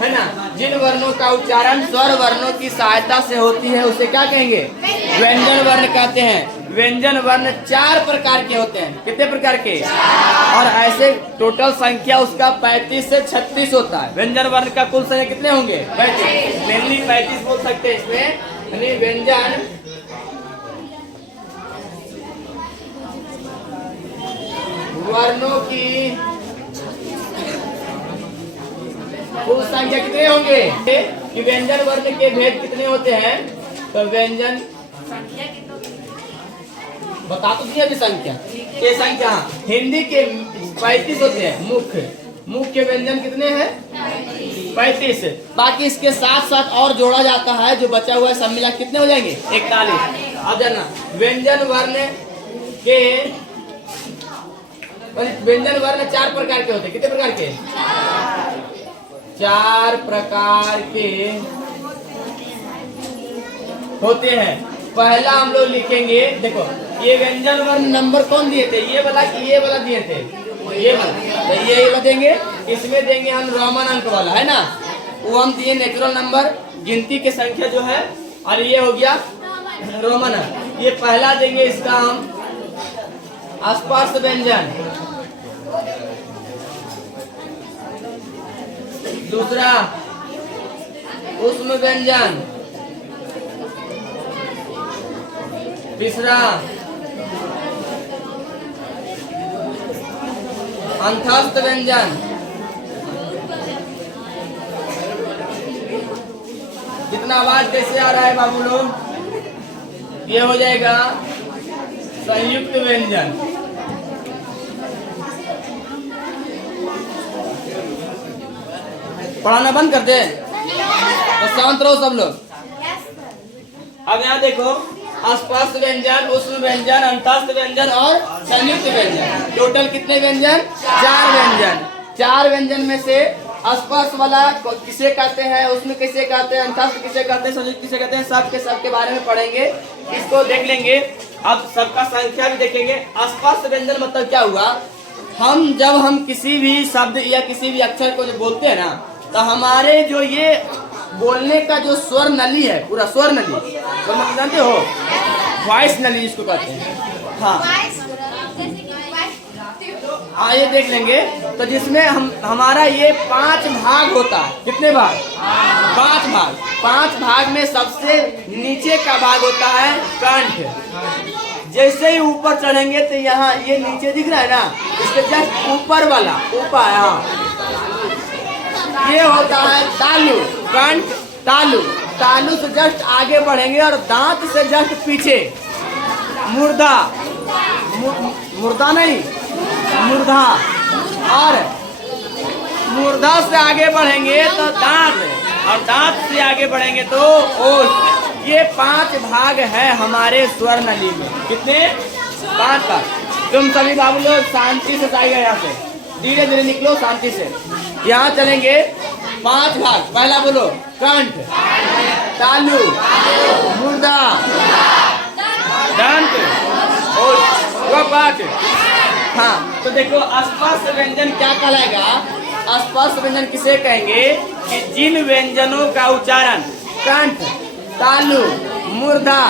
है ना। जिन वर्णों का उच्चारण स्वर वर्णों की सहायता से होती है उसे क्या कहेंगे? व्यंजन वर्ण कहते हैं। व्यंजन वर्ण 4 प्रकार के होते हैं। कितने प्रकार के? और ऐसे टोटल संख्या उसका 35 से 36 होता है। व्यंजन वर्ण का कुल संख्या कितने होंगे? 35, मेनली 35 बोल सकते हैं इसमें। यानी व्यंजन वर्णों की कुल संख्या कितने होंगे? कि व्यंजन वर्ण के भेद कितने होते हैं? तो व्यंजन बता तो दिया संख्या, ये संख्या हिंदी के 35 होते हैं। मुख्य व्यंजन कितने हैं? 35। बाकी इसके साथ साथ और जोड़ा जाता है, जो बचा हुआ है सब मिला कितने हो जाएंगे? 41। अब जानना व्यंजन वर्ण के, व्यंजन वर्ण 4 प्रकार के होते हैं। कितने प्रकार के? 4 प्रकार के होते हैं। पहला हम लोग लिखेंगे, देखो ये व्यंजन वर्ण नंबर कौन दिए थे? ये वाला कि ये वाला दिए थे? ये वाला। तो ये वाला देंगे, इसमें देंगे हम रोमन अंक वाला, है ना। वो हम दिए नेचुरल नंबर, गिनती की संख्या जो है, और ये हो गया रोमन ये पहला देंगे इसका हम स्पर्श व्यंजन, दूसरा ऊष्म व्यंजन, तीसरा अंतस्थ व्यंजन, कितना आवाज कैसे आ रहा है बाबू लोग? ये हो जाएगा संयुक्त व्यंजन। पढ़ाना बंद कर दे तो शांत रहो सब लोग। अब यहाँ देखो स्पर्श व्यंजन, ऊष्म व्यंजन, अंतस्थ व्यंजन और संयुक्त व्यंजन। टोटल कितने व्यंजन? 4 व्यंजन। 4 व्यंजन में से स्पर्श वाला किसे कहते हैं, उसमें किसे कहते हैं, अंतस्थ किसे कहते हैं, संयुक्त किसे कहते हैं, सब के बारे में पढ़ेंगे, इसको देख लेंगे। अब सबका संख्या भी देखेंगे। स्पर्श व्यंजन मतलब क्या हुआ? जब हम किसी भी शब्द या किसी भी अक्षर को जो बोलते हैं ना, तो हमारे जो ये बोलने का जो स्वर नली है, पूरा स्वर नली, तो मतलब जानते हो, वॉइस नली इसको कहते हैं। हाँ ये देख लेंगे। तो जिसमें हमारा ये 5 भाग होता है। कितने भाग? 5 भाग। 5 भाग में सबसे नीचे का भाग होता है कंठ। जैसे ही ऊपर चढ़ेंगे तो यहाँ ये नीचे दिख रहा है ना, इसके जस्ट ऊपर वाला, ऊपर यहाँ ये होता है तालु। कंठ तालु, तालु से जस्ट आगे बढ़ेंगे और दांत से जस्ट पीछे मुर्दा, मुर्दा नहीं, मूर्धा, और मूर्धा से आगे बढ़ेंगे तो दांत, और दांत से आगे बढ़ेंगे तो ओठ। ये 5 भाग है हमारे स्वर नली में। कितने? 5 भाग। तुम सभी बाबू लोग शांति से जाइए, यहाँ से धीरे धीरे निकलो शांति से। यहाँ चलेंगे 5 भाग। पहला बोलो कंठ, तालु, मुर्दा, दंत, ओठ। हाँ तो देखो स्पर्श व्यंजन क्या कहलाएगा? स्पर्श व्यंजन किसे कहेंगे? कि जिन व्यंजनों का उच्चारण कंठ, तालु, मुर्दा,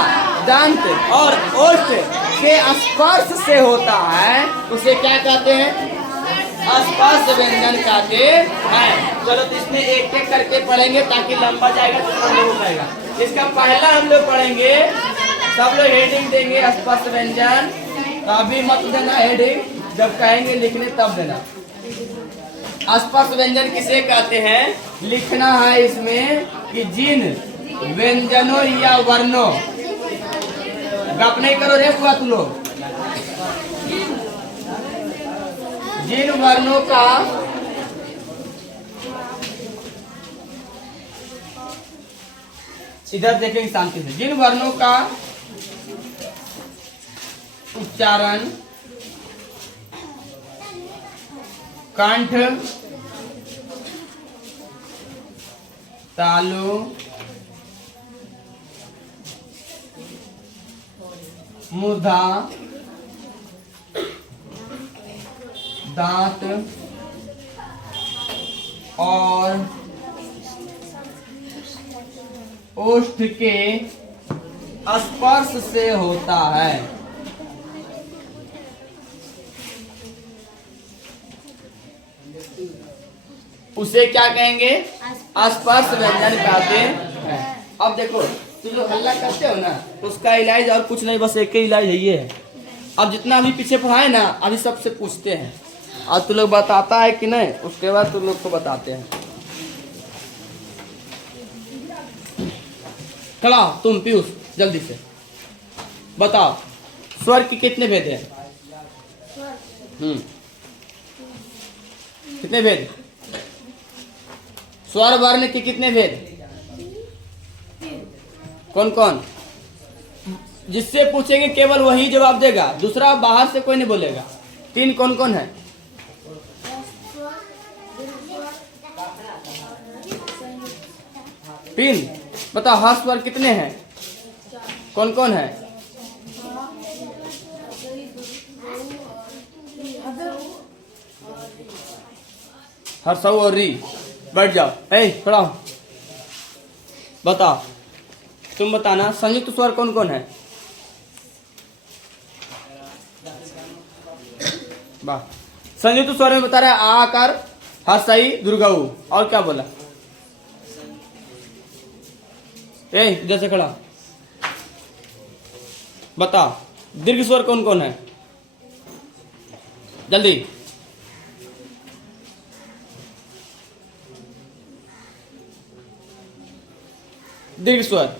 दंत और ओष्ठ के स्पर्श से होता है, उसे क्या कहते हैं? स्पर्श व्यंजन कहते हैं। चलो तो इसमें एक एक करके पढ़ेंगे ताकि लंबा जाएगा तो हो जाएगा। इसका पहला हम लोग पढ़ेंगे, सब लोग हेडिंग देंगे स्पर्श व्यंजन। तो अभी मत देना हेडिंग, जब कहेंगे लिखने तब देना। स्पर्श व्यंजन किसे कहते हैं? लिखना है इसमें कि जिन व्यंजनों या वर्णों, गप नहीं करो रे बुआ तुम लोग, जिन वर्णों का इधर देखेंगे शांति से, जिन वर्णों का उच्चारण कंठ, तालु, मूर्धा, दांत और ओष्ठ के स्पर्श से होता है, उसे क्या कहेंगे? स्पर्श व्यंजन कहते हैं। अब देखो तुम लोग हल्ला करते हो ना, तो उसका इलाज और कुछ नहीं, बस एक ही इलाज है ये है। अब जितना अभी पीछे पढ़ाए ना, अभी सबसे पूछते हैं और तुम लोग बताता है कि नहीं, उसके बाद तुम लोग को बताते हैं। खड़ा तुम पीयूष जल्दी से बताओ, स्वर के कितने भेद हैं? कितने भेद? स्वर वर्ण के कितने भेद? कौन कौन? जिससे पूछेंगे केवल वही जवाब देगा, दूसरा बाहर से कोई नहीं बोलेगा। 3 कौन कौन है? तीन बताओ। हाँ स्वर कितने हैं? कौन कौन है? हर्षऊ और री। बैठ जाओ, खड़ा हो, बताओ। तुम बताना संयुक्त स्वर कौन कौन है। वाह, संयुक्त स्वर में बता रहा है आ आकार, हसई, दुर्गाऊ, और क्या बोला? इधर से खड़ा बता, दीर्घ स्वर कौन कौन है जल्दी। दीर्घ स्वर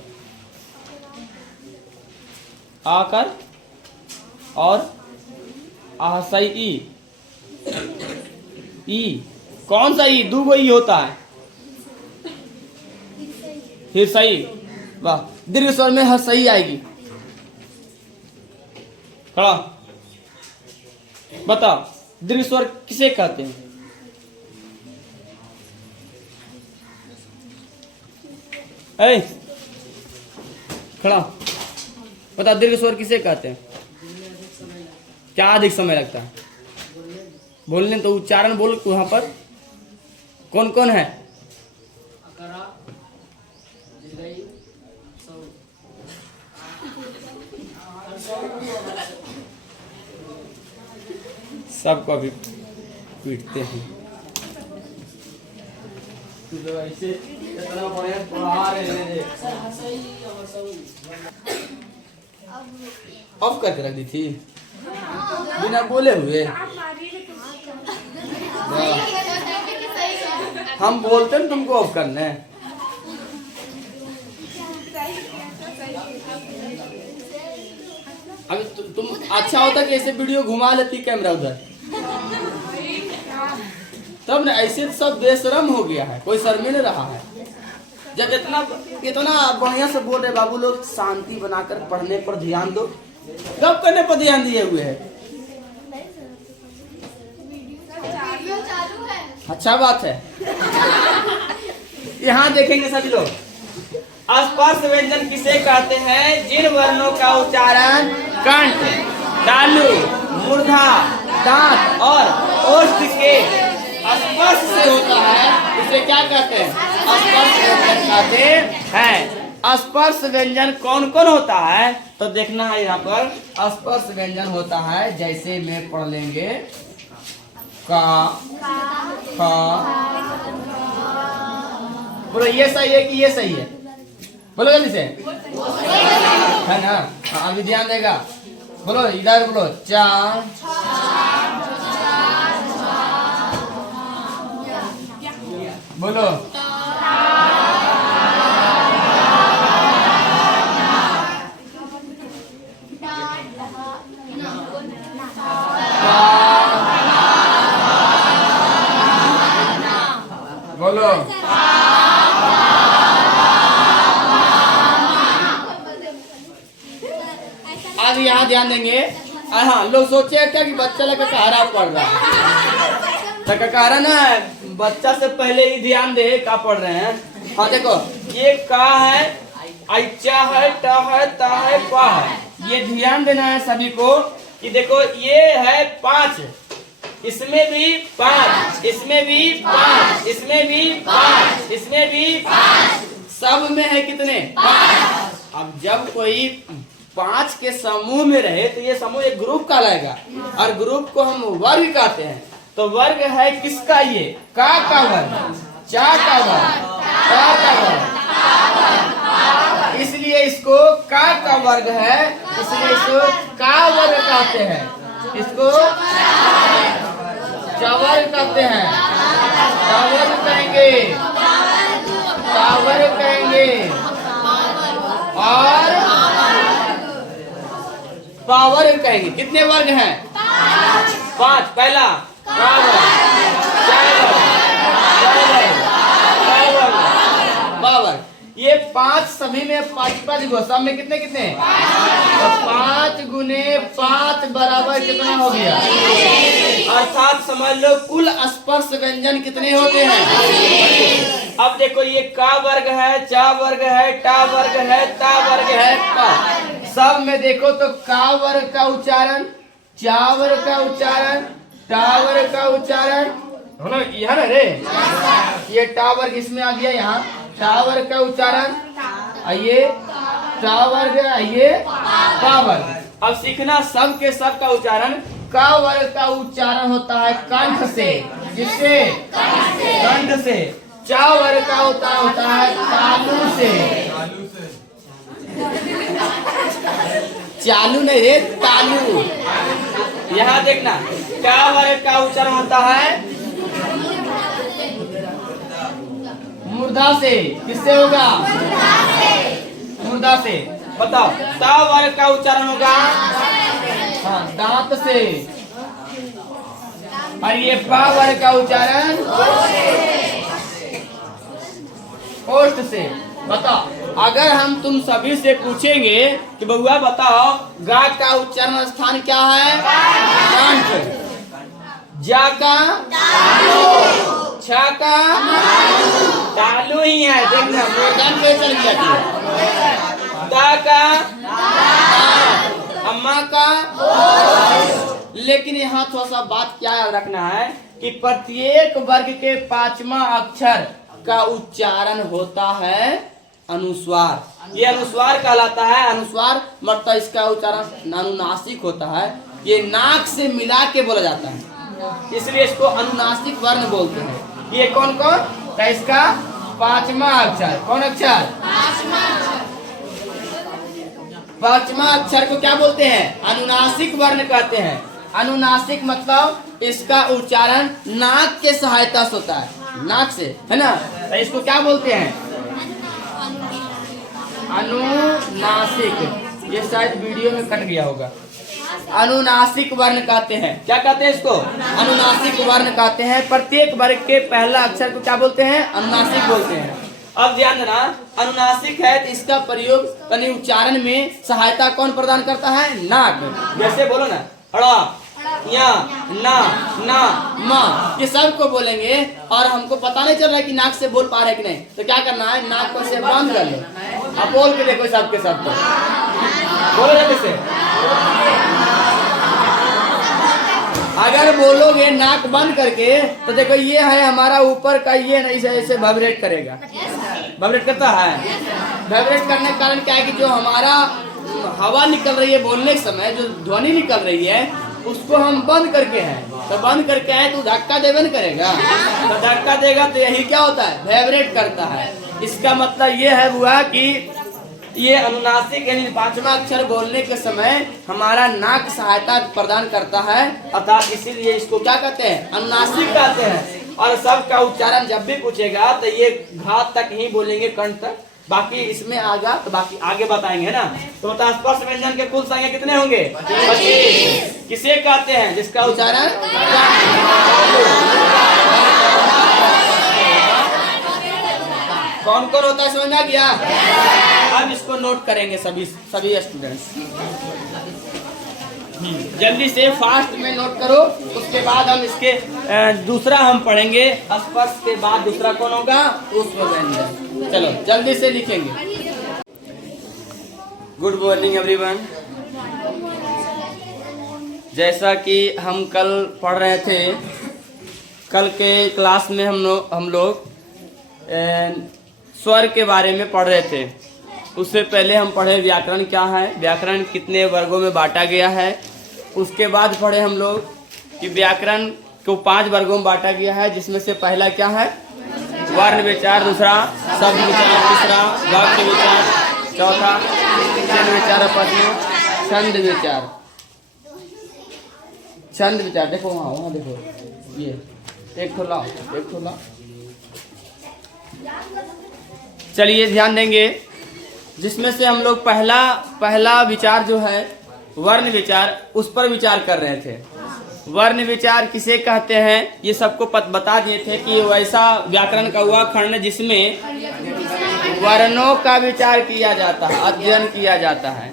आकार और आहसाई ई। कौन सा ई? दो ई होता है। फिर सही, वाह। दीर्घ स्वर में हसई आएगी। खड़ा बता, दीर्घ स्वर किसे कहते हैं? ऐ खड़ा बता, दीर्घ स्वर किसे कहते हैं? क्या अधिक समय लगता है बोलने? तो उच्चारण बोल वहां पर कौन कौन है? सबको अभी पीटते हैं। ऐसे इतना बढ़िया पढ़ा रहे ऑफ करके रख दी थी बिना बोले हुए। हम बोलते हैं तुमको ऑफ करना है। अभी तुम अच्छा होता कि ऐसे वीडियो घुमा लेती कैमरा उधर, तब ना। ऐसे तो सब बेशरम हो गया है, कोई शर्मिल रहा है। जब इतना बढ़िया से बोल रहे बाबू लोग, शांति बनाकर पढ़ने पर ध्यान दो। कब करने पर ध्यान दिए हुए है? अच्छा बात है। यहाँ देखेंगे सभी लोग, स्पर्श व्यंजन किसे कहते हैं? जिन वर्णों का उच्चारण कंठ, तालु, मूर्धा, दांत और ओष्ठ के स्पर्श से होता है, इसे क्या कहते हैं? स्पर्श व्यंजन कहते हैं। स्पर्श व्यंजन कौन कौन होता है? तो देखना है यहाँ पर, स्पर्श व्यंजन होता है जैसे में पढ़ लेंगे का, खा। बोलो ये सही है कि ये सही है? बोलो जल्दी से, है ना? हाँ, अभी ध्यान देगा। बोलो इधर, बोलो चार, बोलो बोलो आज यहाँ ध्यान देंगे। हाँ, लोग सोचे क्या कि बच्चा लगा कहारा पढ़ रहा है, तो कहारा ना बच्चा से पहले ही ध्यान दे क्या पढ़ रहे हैं। हाँ देखो, ये का है, ऐचा है, ट है, ता है, पा है। ये ध्यान देना है सभी को कि देखो ये है 5, इसमें भी 5, इसमें भी 5, इसमें भी 5, इसमें भी 5, सब में है कितने? 5। अब जब कोई 5 के समूह में रहे तो ये समूह एक ग्रुप कहलाएगा, और ग्रुप को हम वर्ग कहते हैं। तो वर्ग है किसका? ये का वर्ग, चा का वर्ग, ता का वर्ग, इसलिए इसको का वर्ग है, इसलिए इसको का वर्ग कहते हैं। इसको चावर्ग कहते हैं, चावर्ग कहेंगे, चावर्ग कहेंगे, और पावर कहेंगे। कितने वर्ग हैं? 5। पहला का वर्ग, पावर। ये 5 सभी में 5 गो, सब में कितने कितने? तो 5 गुने 5 बराबर कितना हो गया? अर्थात समझ लो कुल स्पर्श व्यंजन कितने होते हैं। अब देखो ये का वर्ग है, चा वर्ग है, टा वर्ग है, ता वर्ग है, पा। सब में देखो तो का वर्ग का उच्चारण, चा वर्ग का उच्चारण, टा वर्ग का उच्चारण, यह ना रे, ये टा वर्ग इसमें आ गया, यहाँ टा वर्ग का उच्चारण, ये टा वर्ग, ये पा वर्ग। अब सीखना सब के सब का उच्चारण। क वर्ग का उच्चारण होता है कंठ से, किससे? कंठ से। चा वर्ग का होता है तालु से। चालू नहीं रे, तालु। यहाँ देखना, टा वर्ग का उच्चारण होता है मूर्धा से। किससे होगा? मूर्धा से। बताओ, ता वर्ग का उच्चारण होगा हाँ दांत से। और ये पा वर्ग का उच्चारण ओष्ठ से। बताओ, अगर हम तुम सभी से पूछेंगे कि बउआ बताओ गा का उच्चारण स्थान क्या है? कंठ। जा का छा का तालु ही है। देखना मैदान पे चल जाती। दा का अम्मा का। लेकिन यहाँ थोड़ा सा बात क्या याद रखना है कि प्रत्येक वर्ग के 5वां अक्षर का उच्चारण होता है अनुस्वार। ये अनुस्वार कहलाता है। अनुस्वार मतलब इसका उच्चारण अनुनासिक होता है। ये नाक से मिला के बोला जाता है, इसलिए इसको अनुनासिक वर्ण बोलते हैं। ये कौन कौन? तो इसका 5वां अक्षर। कौन अक्षर? 5वां अक्षर को क्या बोलते हैं? अनुनासिक वर्ण कहते हैं। अनुनासिक मतलब इसका उच्चारण नाक के सहायता से होता है, नाक से, है ना? तो इसको क्या बोलते हैं? अनुनासिक। ये शायद वीडियो में कट गया होगा। अनुनासिक वर्ण कहते हैं। क्या कहते हैं इसको? अनुनासिक वर्ण कहते हैं। प्रत्येक वर्ग के पहला अक्षर को क्या बोलते हैं? अनुनासिक बोलते हैं। अब ध्यान देना, अनुनासिक है तो इसका प्रयोग यानी उच्चारण में सहायता कौन प्रदान करता है? नाक। जैसे बोलो ना, अड़ा, या, ना, मा, ये सब को बोलेंगे और हमको पता नहीं चल रहा है कि नाक से बोल पा रहे कि नहीं, तो क्या करना है? नाक को से बंद कर लो। अब बोल के देखो सबके सब को, बोलो जल्दी से। अगर बोलोगे नाक बंद करके तो देखो ये है हमारा ऊपर का, ये नहीं से ऐसे वाइब्रेट करेगा। वाइब्रेट करता है। वाइब्रेट करने के कारण क्या है कि जो हमारा हवा निकल रही है बोलने के समय, जो ध्वनि निकल रही है उसको हम बंद करके हैं। तो बंद करके है तो धक्का देवे न करेगा। तो धक्का देगा तो यही क्या होता है? वाइब्रेट करता है। इसका मतलब ये है हुआ कि ये अनुनासिक यानी 5वां अक्षर बोलने के समय हमारा नाक सहायता प्रदान करता है, अर्थात इसीलिए इसको क्या कहते हैं? अनुनासिक कहते हैं। और सबका उच्चारण जब भी पूछेगा तो ये घात तक ही बोलेंगे, कंठ तक। बाकी इसमें आगा तो बाकी आगे बताएंगे ना। तो बता, स्पर्श व्यंजन के कुल संख्या कितने होंगे? 25। किसे कहते हैं? जिसका उच्चारण कौन कौन होता है, समझ में आ गया? अब इसको नोट करेंगे सभी स्टूडेंट्स। जल्दी से फास्ट में नोट करो। उसके बाद हम इसके दूसरा हम पढ़ेंगे। स्पर्श के बाद दूसरा कौन होगा? पुष्प व्यंजन। चलो जल्दी से लिखेंगे। Good morning everyone. जैसा कि हम कल पढ़ रहे थे, कल के क्लास में हम लोग स्वर के बारे में पढ़ रहे थे। उससे पहले हम पढ़े व्याकरण क्या है, व्याकरण कितने वर्गों में बांटा गया है। उसके बाद पढ़े हम लोग कि व्याकरण को 5 वर्गों में बांटा गया है, जिसमें से पहला क्या है? वर्ण विचार, दूसरा शब्द विचार, तीसरा वाक्य विचार, चौथा चिन्ह विचार, पांचवा छंद विचार। छंद विचार देखो, वहाँ देखो, ये एक खोला। चलिए ध्यान देंगे, जिसमें से हम लोग पहला विचार जो है वर्ण विचार, उस पर विचार कर रहे थे। वर्ण विचार किसे कहते हैं ये सबको बता दिए थे कि वैसा व्याकरण का हुआ खंड जिसमें वर्णों का विचार किया जाता है, अध्ययन किया जाता है।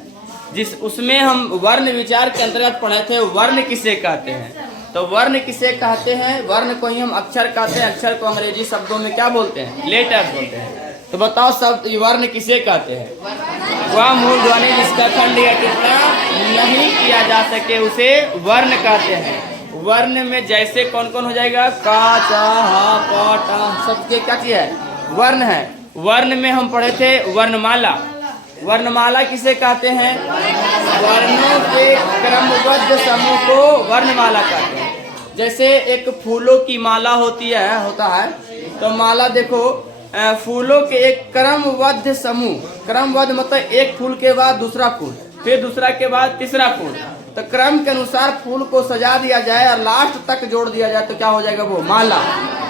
उसमें हम वर्ण विचार के अंतर्गत पढ़े थे वर्ण किसे कहते हैं। तो वर्ण किसे कहते हैं? वर्ण को ही हम अक्षर कहते हैं। अक्षर को अंग्रेजी शब्दों में क्या बोलते हैं? लेटर्स बोलते हैं। तो बताओ शब्द वर्ण किसे कहते हैं? वह मूल ध्वनि जिसका खंड या टुकड़ा नहीं किया जा सके उसे वर्ण कहते हैं। वर्ण में जैसे कौन कौन हो जाएगा? का, चा, हा, प, टा, सबके क्या चीज है? वर्ण है। वर्ण में हम पढ़े थे वर्णमाला। वर्णमाला किसे कहते हैं? वर्णों के क्रमबद्ध समूह को वर्णमाला कहते हैं। जैसे एक फूलों की माला होता है तो माला देखो, फूलों के एक क्रमबद्ध समूह, क्रमबद्ध मतलब एक फूल के बाद दूसरा फूल, फिर दूसरा के बाद तीसरा फूल, तो क्रम के अनुसार फूल को सजा दिया जाए और लास्ट तक जोड़ दिया जाए तो क्या हो जाएगा? वो माला।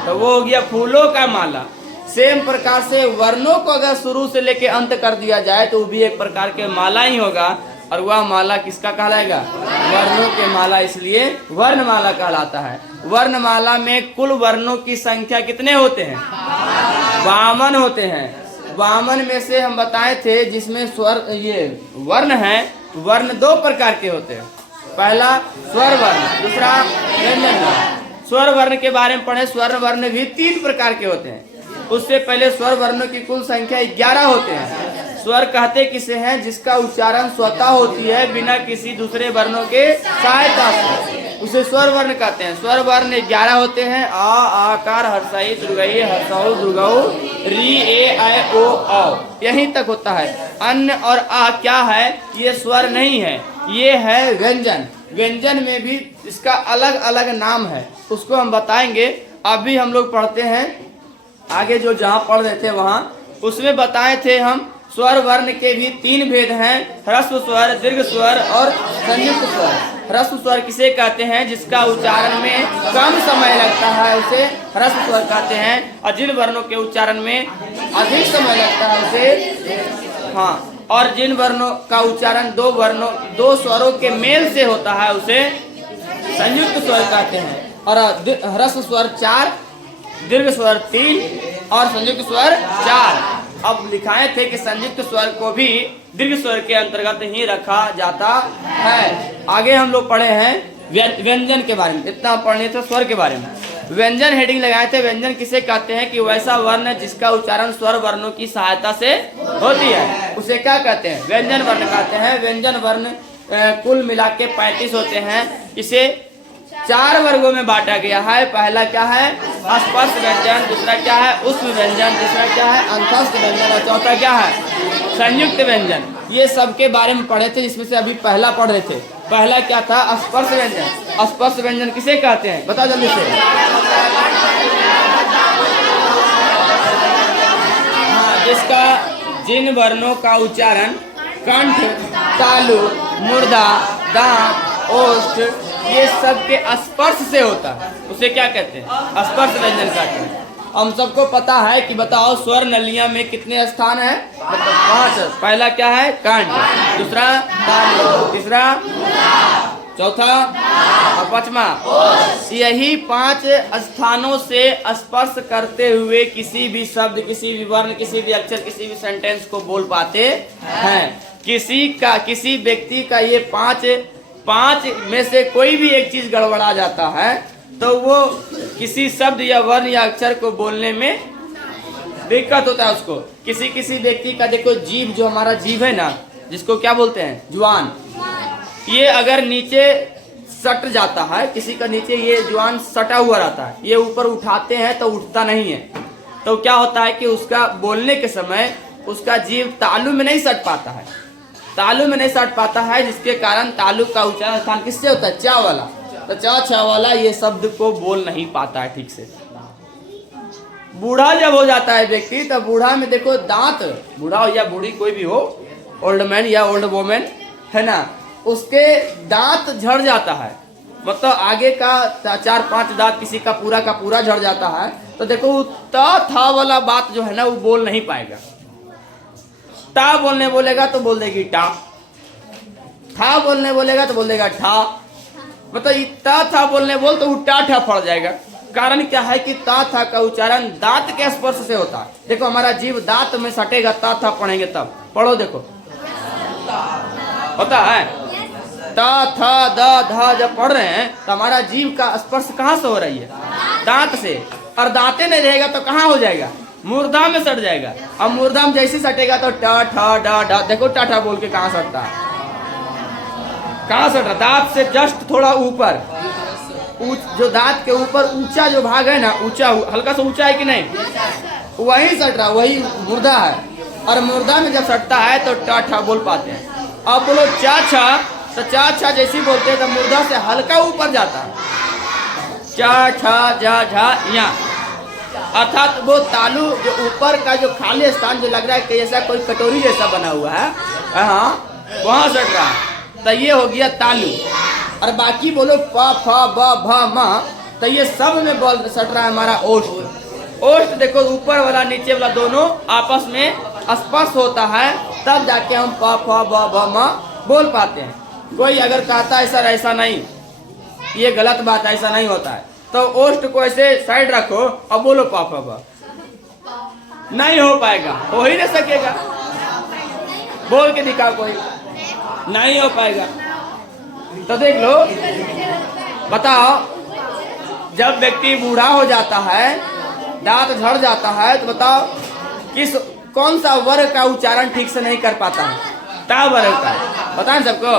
तो वो हो गया फूलों का माला। सेम प्रकार से वर्णों को अगर शुरू से लेके अंत कर दिया जाए तो वो भी एक प्रकार के माला ही होगा, और वह माला किसका कहलाएगा? वर्णों के माला, इसलिए वर्णमाला कहलाता है। वर्णमाला में कुल वर्णों की संख्या कितने होते हैं? 52 होते हैं। 52 में से हम बताए थे जिसमें स्वर ये वर्ण है, वर्ण 2 प्रकार के होते हैं। पहला स्वर वर्ण, दूसरा व्यंजन वर्ण। स्वर वर्ण के बारे में पढ़े, स्वर वर्ण भी 3 प्रकार के होते हैं। उससे पहले स्वर वर्णों की कुल संख्या 11 होते हैं। स्वर कहते किसे हैं? जिसका उच्चारण स्वतः होती है बिना किसी दूसरे वर्णों के सहायता से, उसे स्वर वर्ण कहते हैं। स्वर वर्ण 11 होते हैं। आ, आकार, हर्षई, दुर्गई, हर्षऊ, दुर्गऊ, री, ए, ऐ, ओ, औ, यहीं तक होता है। अन्य और आ क्या है? ये स्वर नहीं है, ये है व्यंजन। व्यंजन में भी इसका अलग अलग नाम है, उसको हम बताएंगे। अभी हम लोग पढ़ते हैं आगे, जो जहाँ पढ़ रहे थे वहाँ, उसमें बताए थे हम स्वर वर्ण के भी 3 भेद हैं, ह्रस्व स्वर, दीर्घ स्वर और संयुक्त स्वर। ह्रस्व स्वर किसे कहते हैं? जिसका उच्चारण में कम समय लगता है उसे ह्रस्व स्वर कहते हैं, और जिन वर्णों के उच्चारण में अधिक समय लगता है उसे और जिन वर्णों का उच्चारण 2 स्वरों के मेल से होता है उसे संयुक्त स्वर कहते हैं। और ह्रस्व स्वर 4, दीर्घ स्वर 3 और संयुक्त स्वर 4। अब लिखाए थे कि संयुक्त स्वर को भी दीर्घ स्वर के अंतर्गत ही रखा जाता है। आगे हम लोग पढ़े हैं व्यंजन के बारे में, इतना पढ़ने थे स्वर के बारे में। व्यंजन हेडिंग लगाए थे। व्यंजन किसे कहते हैं? कि वैसा वर्ण जिसका उच्चारण स्वर वर्णों की सहायता से होती है, उसे क्या कहते हैं? व्यंजन वर्ण कहते हैं। व्यंजन वर्ण कुल मिला के 35 होते हैं। इसे 4 वर्गों में बांटा गया है। पहला क्या है? स्पर्श व्यंजन, दूसरा क्या है? उष्म व्यंजन, तीसरा क्या है? अंतस्थ व्यंजन, और चौथा क्या है? संयुक्त व्यंजन। ये सब के बारे में पढ़े थे, जिसमें से अभी पहला पढ़ रहे थे। पहला क्या था? स्पर्श व्यंजन। स्पर्श व्यंजन किसे कहते हैं? बताओ जल्दी से। जिसका जिन वर्णों का उच्चारण कंठ, तालु, मुर्दा, दांत, ओष्ठ, ये सब के स्पर्श से होता है, उसे क्या कहते हैं? स्पर्श व्यंजन कहते हैं। हम सबको पता है कि बताओ स्वर नलिया में कितने स्थान है? 5। पहला क्या है? कंठ, दूसरा तालु, तीसरा, चौथा और 5वां। यही 5 स्थानों से स्पर्श करते हुए किसी भी शब्द, किसी भी वर्ण, किसी भी अक्षर, किसी भी सेंटेंस को बोल पाते हैं। किसी व्यक्ति का ये 5 में से कोई भी एक चीज गड़बड़ा जाता है तो वो किसी शब्द या वर्ण या अक्षर को बोलने में दिक्कत होता है उसको। किसी व्यक्ति का देखो, जीभ, जो हमारा जीभ है ना, जिसको क्या बोलते हैं? जुबान। ये अगर नीचे सट जाता है, किसी का नीचे ये जुबान सटा हुआ रहता है, ये ऊपर उठाते हैं तो उठता नहीं है, तो क्या होता है कि उसका बोलने के समय उसका जीभ तालु में नहीं सट पाता है, तालु में नहीं सट पाता है, जिसके कारण तालु का उच्चारण स्थान किससे होता है? चा वाला। तो चा वाला ये शब्द को बोल नहीं पाता है ठीक से। बूढ़ा जब हो जाता है व्यक्ति, तब बूढ़ा में देखो दांत, बूढ़ा हो या बूढ़ी कोई भी हो, ओल्ड मैन या ओल्ड वोमेन है ना, उसके दांत झड़ जाता है, मतलब आगे का 4-5 दांत किसी का पूरा झड़ जाता है। तो देखो था वाला बात जो है ना वो बोल नहीं पाएगा। ता बोलने बोलेगा तो बोल देगी टा, था बोलने बोलेगा तो बोल देगा ठा, मतलब ता था बोलने बोल तो टा ठा पड़ जाएगा। कारण क्या है कि ता था का उच्चारण दांत के स्पर्श से होता है। देखो हमारा जीव दांत में सटेगा, ता था पढ़ेंगे तब, पढ़ो देखो होता है। ता था दा धा जब पढ़ रहे हैं तो हमारा जीव का स्पर्श कहाँ से हो रही है? दांत से। और दांते नहीं रहेगा तो कहाँ हो जाएगा? मुर्दा में सट जाएगा। अब मुर्दा में जैसे सटेगा तो टा ठा डा डा, देखो टाठा बोल के कहाँ सटता है, कहाँ सट रहा? दांत से जस्ट थोड़ा ऊपर, जो दांत के ऊपर ऊंचा जो भाग है ना, ऊंचा हल्का सा ऊंचा है कि नहीं, वही सट रहा, वही मुर्दा है। और मुर्दा में जब सटता है तो टा ठा बोल पाते हैं। अब बोलो चा छा, तो चा छा जैसी बोलते हैं तो मुर्दा से हल्का ऊपर जाता है, चा छा जा झा या, अर्थात वो तालु जो ऊपर का जो खाली स्थान जो लग रहा है कि जैसा कोई कटोरी जैसा बना हुआ है, हाँ वहाँ सट रहा है, तो ये हो गया तालु। और बाकी बोलो प फ ब भ म, तो ये सब में बोल सट रहा है हमारा ओष्ठ। ओष्ठ देखो ऊपर वाला नीचे वाला दोनों आपस में स्पर्श होता है, तब जाके हम प फ ब भ म बोल पाते हैं। कोई अगर कहता है सर ऐसा नहीं, ये गलत बात, ऐसा नहीं होता है, तो ओष्ठ को ऐसे साइड रखो और बोलो प फ ब, नहीं हो पाएगा, हो ही नहीं सकेगा। बोल के दिखाओ, कोई नहीं हो पाएगा। तो देख लो, बताओ जब व्यक्ति बूढ़ा हो जाता है, दांत झड़ जाता है, तो बताओ कौन सा वर्ग का उच्चारण ठीक से नहीं कर पाता है? टा वर्ग का। पता है सबको?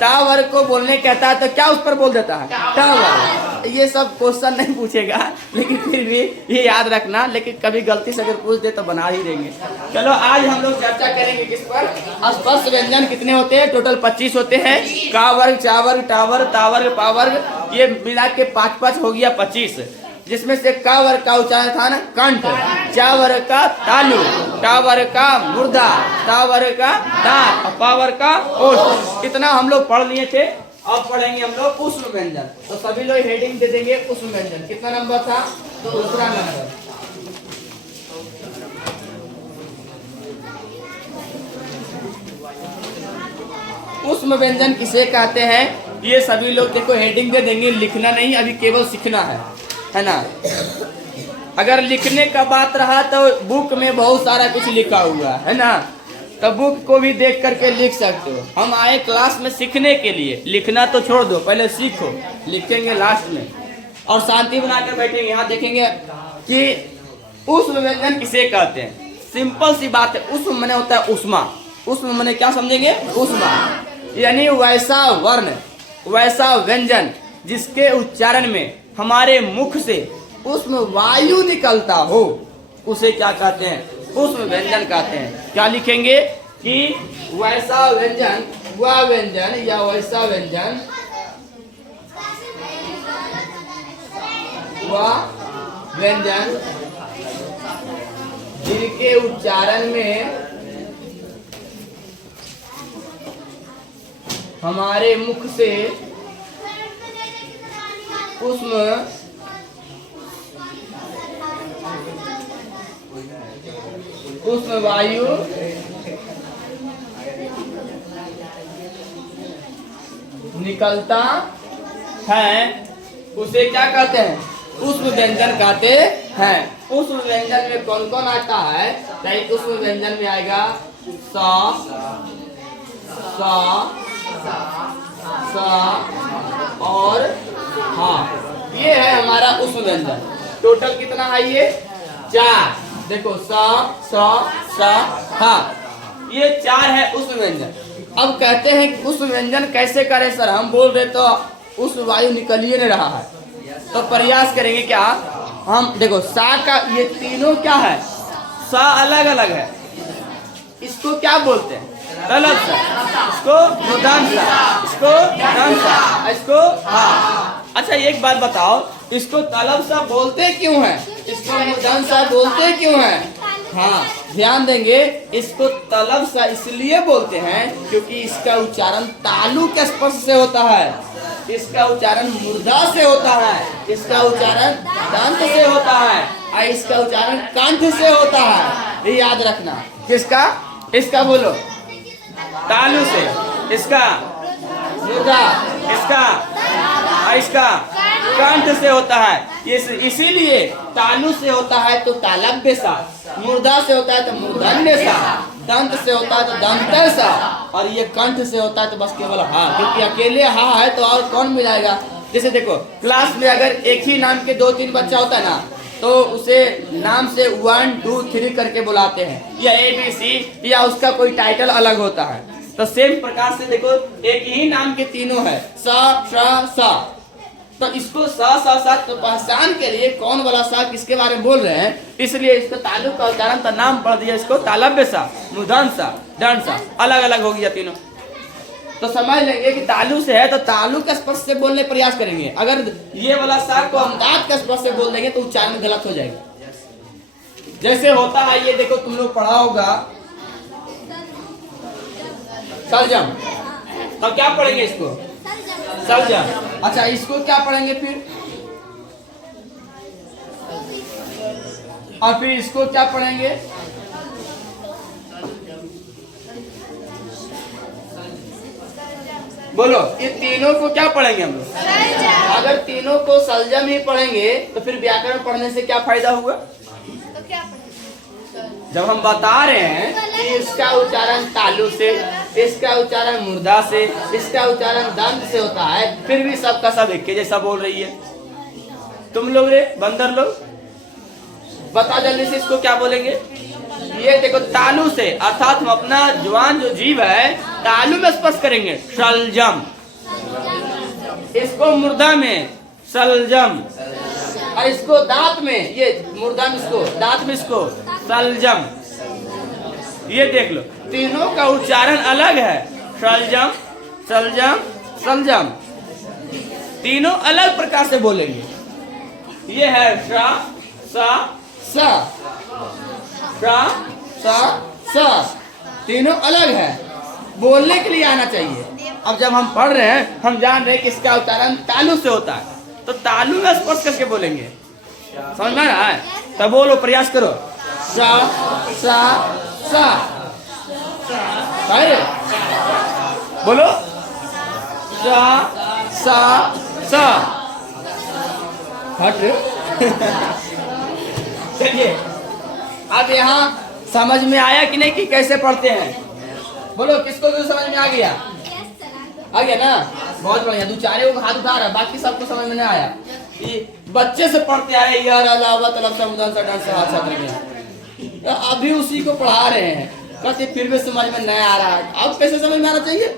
टा वर्ग को बोलने कहता है तो क्या उस पर बोल देता है? टा वर्ग। ये सब क्वेश्चन नहीं पूछेगा, लेकिन फिर भी ये याद रखना, लेकिन कभी गलती से अगर पूछ दे तो बना ही देंगे। चलो आज हम लोग चर्चा करेंगे किस पर? स्पर्श व्यंजन कितने होते हैं? टोटल 25 होते हैं। का वर्ग, चा वर्ग, टा वर्ग, ता वर्ग, पा वर्ग, ये मिला के 5 हो गया 25, जिसमें से का वर्ग का उच्चारण था ना कंठ, चा वर्ग का तालु, टा वर्ग का मुर्दा, ता वर्ग का दांत और पा वर्ग का ओष्ठ। इतना हम लोग पढ़ लिए थे। अब पढ़ेंगे हम लोग उष्म व्यंजन। तो सभी लोग हेडिंग दे देंगे उष्म व्यंजन। कितना नंबर था? तो दूसरा नंबर। उष्म व्यंजन किसे कहते हैं? ये सभी लोग देखो हेडिंग दे देंगे, लिखना नहीं, अभी केवल सीखना है ना। अगर लिखने का बात रहा तो बुक में बहुत सारा कुछ लिखा हुआ है ना, तो बुक को भी देख करके लिख सकते हो। हम आए क्लास में सीखने के लिए, लिखना तो छोड़ दो, पहले सीखो, लिखेंगे लास्ट में। और शांति बनाकर बैठेंगे, यहाँ देखेंगे कि उष्म व्यंजन किसे कहते हैं। सिंपल सी बात है, उष्म माने होता है उष्मा। उष्म माने क्या समझेंगे? उष्मा, यानी वैसा वर्ण, वैसा व्यंजन जिसके उच्चारण में हमारे मुख से उष्म वायु निकलता हो, उसे क्या कहते हैं? उष्म व्यंजन कहते हैं। क्या लिखेंगे कि वैसा व्यंजन, वह व्यंजन या वैसा व्यंजन, वह व्यंजन जिनके उच्चारण में हमारे मुख से उष्म वायु निकलता है, उसे क्या कहते हैं? उष्म व्यंजन कहते हैं। उष्म व्यंजन में कौन कौन आता है? तो उष्म व्यंजन में आएगा सा, और हाँ, ये है हमारा उष्म व्यंजन। टोटल कितना है ये? 4। देखो सा हा, ये 4 है उष्म व्यंजन। अब कहते हैं कि उष्म व्यंजन कैसे करें सर? हम बोल रहे तो उष्म वायु निकल ही नहीं रहा है, तो प्रयास करेंगे क्या? हम देखो सा का ये तीनों क्या है? सा अलग अलग है, इसको क्या बोलते हैं? तलब सा, इसको मुदान सा, इसको दान सा, इसको हा। अच्छा एक बात बताओ, इसको तलब सा बोलते क्यों है? इसको मुदान सा बोलते क्यों है? हाँ ध्यान देंगे, इसको तलब सा इसलिए बोलते हैं क्योंकि इसका उच्चारण तालु के स्पर्श से होता है, इसका उच्चारण मुर्दा से होता है, इसका उच्चारण दांत से होता है, और इसका उच्चारण कंठ से होता है। ये याद रखना। किसका? इसका बोलो तालु से, इसका मुर्दा, इसका कंठ से होता है। इसीलिए तालु से होता है तो तालब्य सा, मुर्दा से होता है तो मूर्धन्य सा, दंत से होता है तो दंत सा, और ये कंठ से होता है तो बस केवल हा, क्योंकि अकेले हा है तो और कौन मिलाएगा? जैसे देखो क्लास में अगर एक ही नाम के 2-3 बच्चा होता है ना, तो उसे नाम से 1 2 3 करके बुलाते हैं, या ABC, या उसका कोई टाइटल अलग होता है। तो सेम प्रकार से देखो एक ही नाम के तीनों है, सा, श, सा, तो इसको सा तो पहचान के लिए कौन वाला सा किसके बारे में बोल रहे हैं, इसलिए इसको तालु का उच्चारण तो नाम पढ़ दिया, इसको तालव्य सा, मूर्धन सा, दंड सा, अलग अलग हो गया तीनों। तो समझ लेंगे कि तालु से है तो तालु के स्पर्श से बोलने प्रयास करेंगे। अगर ये वाला सा को हम दांत के स्पर्श से बोल देंगे तो उच्चारण गलत हो जाएगा। जैसे होता है ये देखो, तुम लोग पढ़ा होगा सलजम, तब क्या पढ़ेंगे इसको? सलजम। अच्छा, इसको क्या पढ़ेंगे फिर? और फिर इसको क्या पढ़ेंगे? बोलो, ये तीनों को क्या पढ़ेंगे हम लोग? अगर तीनों को सलजम ही पढ़ेंगे तो फिर व्याकरण पढ़ने से क्या फायदा हुआ? जब हम बता रहे हैं कि इसका उच्चारण तालु से, इसका उच्चारण मुर्दा से, इसका उच्चारण दंत से होता है, फिर भी सबका सब एक जैसा बोल रही है। तुम लोग रे बंदर लोग, बता जल्दी से इसको क्या बोलेंगे? ये देखो, तालु से अर्थात हम अपना जवान जो जीव है तालु में स्पर्श करेंगे, सलजम। इसको मुर्दा में सलजम, और इसको दांत में, ये मुर्दा में इसको, दांत में इसको सलजम। ये देख लो, तीनों का उच्चारण अलग है, सलजम, सलजम, सलजम, तीनों अलग प्रकार से बोलेंगे। ये है सा, सा, सा, सा, सा, सा, तीनों अलग है, बोलने के लिए आना चाहिए। अब जब हम पढ़ रहे हैं, हम जान रहे हैं कि इसका उच्चारण तालु से होता है, तो तालु में स्पर्श करके बोलेंगे। समझ में आ रहा है? तब बोलो, प्रयास करो। सा, सा, सा, बोलो, सा, सा, सा, हट। चलिए, अब यहाँ समझ में आया कि नहीं कि कैसे पढ़ते हैं? बोलो, किसको भी समझ में आ गया? आ गया ना? बहुत बढ़िया। दो चारे को हाथ उठा रहा, बाकी सबको समझ में नहीं आया। बच्चे से पढ़ते आ रहे, यार अलावा तलब समुदान सा डांस हाथ छात्र में, अभी उसी को पढ़ा रहे हैं, कहते फिर भी समझ में नहीं आ रहा है। अब कैसे समझ में आना चाहिए?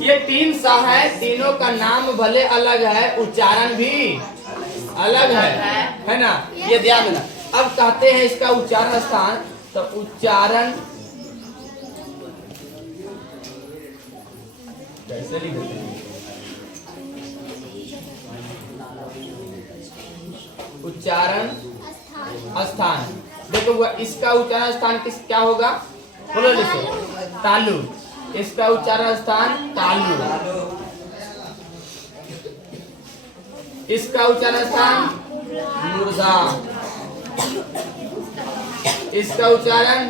ये तीन सा है, तीनों का नाम भले अलग है, उच्चारण भी अलग है ना? ये ध्यान देना। अब कहते हैं इसका उच्चारण स्थान, तो उच्चारण कैसे लिखते हैं? उच्चारण स्थान, देखो वो इसका उच्चारण स्थान किस क्या होगा? बोलो, लिखो, तालु। इसका उच्चारण स्थान तालु, इसका उच्चारण स्थान मुर्दा, इसका उच्चारण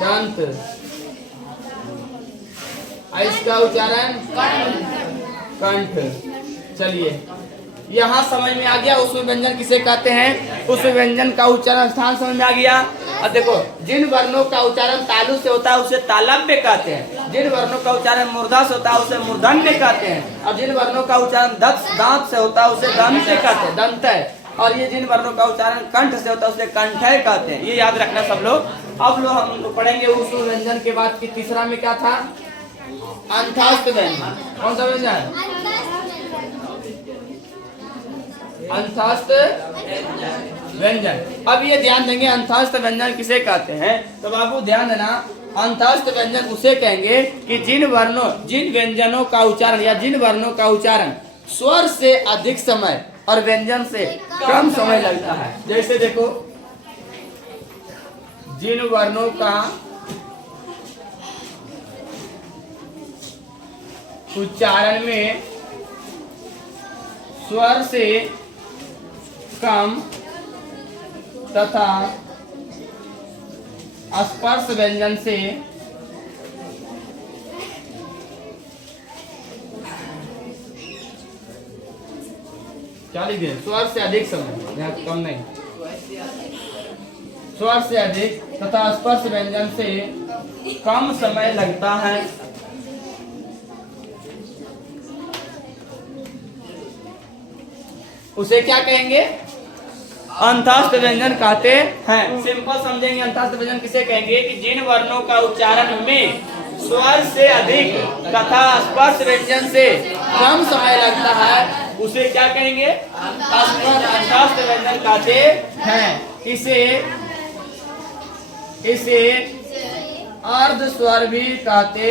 दंत, इसका उच्चारण कंठ। चलिए, यहाँ समझ में आ गया उसमें व्यंजन किसे कहते हैं, उस व्यंजन का उच्चारण स्थान समझ में आ गया। अब देखो, जिन वर्णों का उच्चारण तालु से होता है उसे तालव्य कहते हैं, जिन वर्णों का उच्चारण मुर्दा से होता है उसे मूर्धन्य कहते हैं, और जिन वर्णों का उच्चारण दांत से होता है उसे दंत कहते हैं, दंत, और ये जिन वर्णों का उच्चारण कंठ से होता है उसे कंठय कहते हैं। ये याद रखना सब लोग। अब लोग हम पढ़ेंगे उस व्यंजन के बाद की तीसरा में क्या था? अंतस्थ व्यंजन। कौन सा व्यंजन? अंतस्थ व्यंजन। अब ये ध्यान देंगे, अंतस्थ व्यंजन किसे कहते हैं? तो बाबू ध्यान देना, अंतस्थ व्यंजन उसे कहेंगे कि जिन व्यंजनों का उच्चारण या जिन वर्णों का उच्चारण स्वर से अधिक समय और व्यंजन से कम समय लगता है। जैसे देखो, जिन वर्णों का उच्चारण में स्वर से कम तथा स्पर्श व्यंजन से क्या लिख दिया? स्वर से अधिक समय, यहाँ कम नहीं, स्वर से अधिक तथा स्पर्श व्यंजन से कम समय लगता है। उसे क्या कहेंगे? अंतस्थ व्यंजन कहते हैं। सिंपल समझेंगे, अंतस्थ व्यंजन किसे कहेंगे कि जिन वर्णों का उच्चारण में स्वर से अधिक तथा स्पर्श व्यंजन से कम समय लगता है उसे क्या कहेंगे? तटस्थ व्यंजन कहते हैं। इसे अर्ध स्वर भी कहते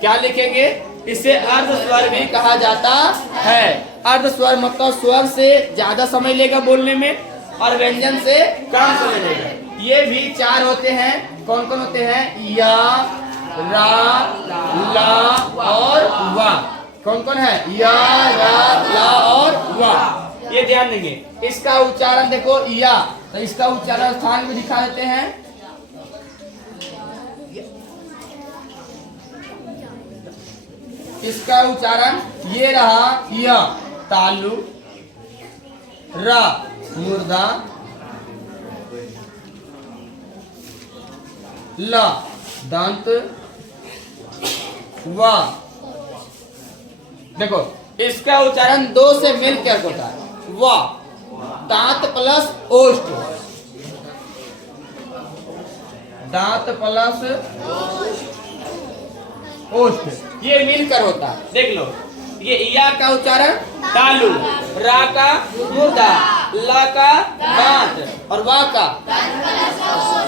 क्या लिखेंगे? इसे अर्ध स्वर भी कहा जाता है। अर्ध स्वर मतलब स्वर से ज्यादा समय लेगा बोलने में और व्यंजन से कम समय लेगा। ये भी 4 होते हैं। कौन कौन होते हैं? या, रा, ला और वा। कौन कौन है? या, रा, ला और वा। ये ध्यान देंगे। इसका उच्चारण देखो या, तो इसका उच्चारण स्थान में दिखा देते हैं। इसका उच्चारण ये रहा या, तालु, रा मुर्दा, ला दांत, वा। देखो इसका उच्चारण 2 से मिलकर होता है। वा दांत प्लस ओष्ठ, दांत प्लस ओष्ठ, ये मिलकर होता है। देख लो, ये या का उच्चारण तालु, रा का मुर्दा, ला का दांत और वा का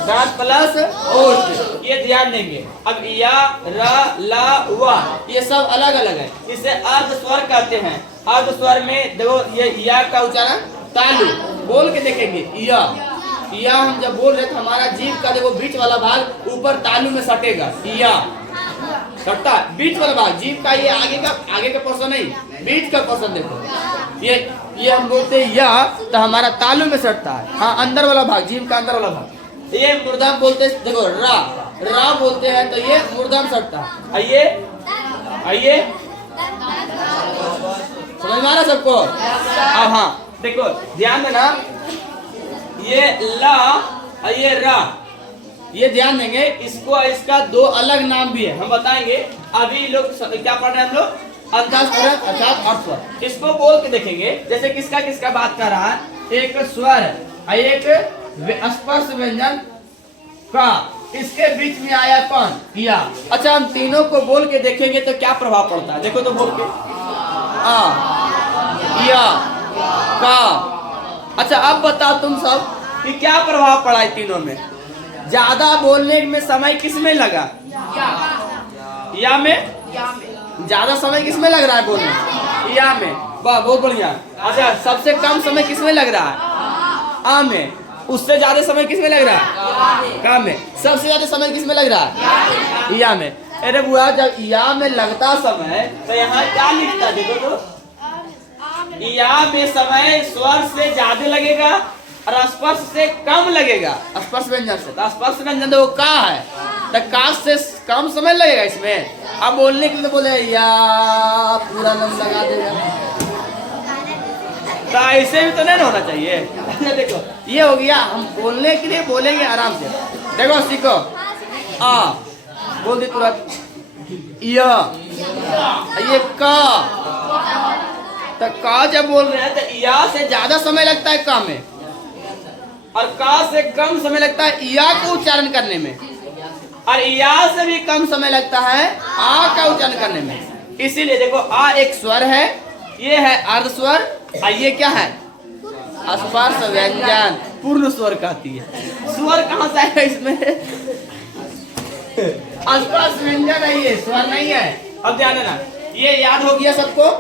दांत प्लस ओष्ठ। ये ध्यान देंगे। अब या, रा, ला, वा ये सब अलग अलग है। इसे अर्ध स्वर कहते हैं। अर्ध स्वर में देखो ये या का उच्चारण तालु, बोल के देखेंगे या हम जब बोल रहे तो हमारा जीभ का देखो बीच वाला भाग ऊपर तालु में सटेगा। या सटता बीच वाला भाग जीभ का, ये आगे का पोर्शन नहीं, बीच का पोर्शन देखो। ये हम बोलते हैं या तो हमारा तालु में सटता है। हाँ, अंदर वाला भाग, जीभ का अंदर वाला भाग। ये मूर्धन्य बोलते हैं। देखो रा बोलते हैं तो ये मूर्धन्य सटता है। आइए समझ में आ रहा सबको? अब हाँ देखो ध्यान देना, ये ला और ये रा, ये ध्यान देंगे। इसको इसका 2 अलग नाम भी है, हम बताएंगे। अभी लोग क्या पढ़ रहे हैं हम लोग? अंतःस्वर अर्थात अर्धस्वर। इसको बोल के देखेंगे। जैसे किसका किसका बात कर रहा है? एक स्वर और एक स्पर्श व्यंजन का, इसके बीच में आया कौन? या। अच्छा, हम तीनों को बोल के देखेंगे तो क्या प्रभाव पड़ता है? देखो तो बोल के आ, या, का। अच्छा, अब बताओ तुम सब कि क्या प्रभाव पड़ा है तीनों में? ज्यादा बोलने में समय किसमें लगा? या में। ज्यादा समय किसमें लग रहा है बोलने? या में। वाह, बहुत बढ़िया। अच्छा, सबसे कम समय किसमें लग रहा है? आ में। उससे ज्यादा समय किसमें लग रहा है? का में। सबसे ज्यादा समय किसमें लग रहा है? या में। अरे बुआ, जब या में लगता समय तो यहाँ क्या लिखता? देखो तो या में समय स्वर से ज्यादा लगेगा और स्पर्श से कम लगेगा। स्पर्श व्यंजन से, तो स्पर्श व्यंजन तो का है, तो का से कम समय लगेगा इसमें। अब बोलने के लिए बोले या, पूरा नाम लगा देगा, तो ऐसे भी तो नहीं होना चाहिए। देखो ये हो गया, हम बोलने के लिए बोलेंगे आराम से। देखो सीखो, आ बोल दी तुरंत, ये का, तो का जब बोल रहे हैं तो या से ज्यादा समय लगता है का में, और का से कम समय लगता है या को उच्चारण करने में, और या से भी कम समय लगता है आ का उच्चारण करने में। इसीलिए देखो आ एक स्वर है, ये है अर्ध स्वर, और ये क्या है? स्पर्श व्यंजन, पूर्ण स्वर कहती है। स्वर कहाँ से आएगा इसमें? स्पर्श व्यंजन है, ये स्वर नहीं है। अब ध्यान देना, ये याद हो गया सबको?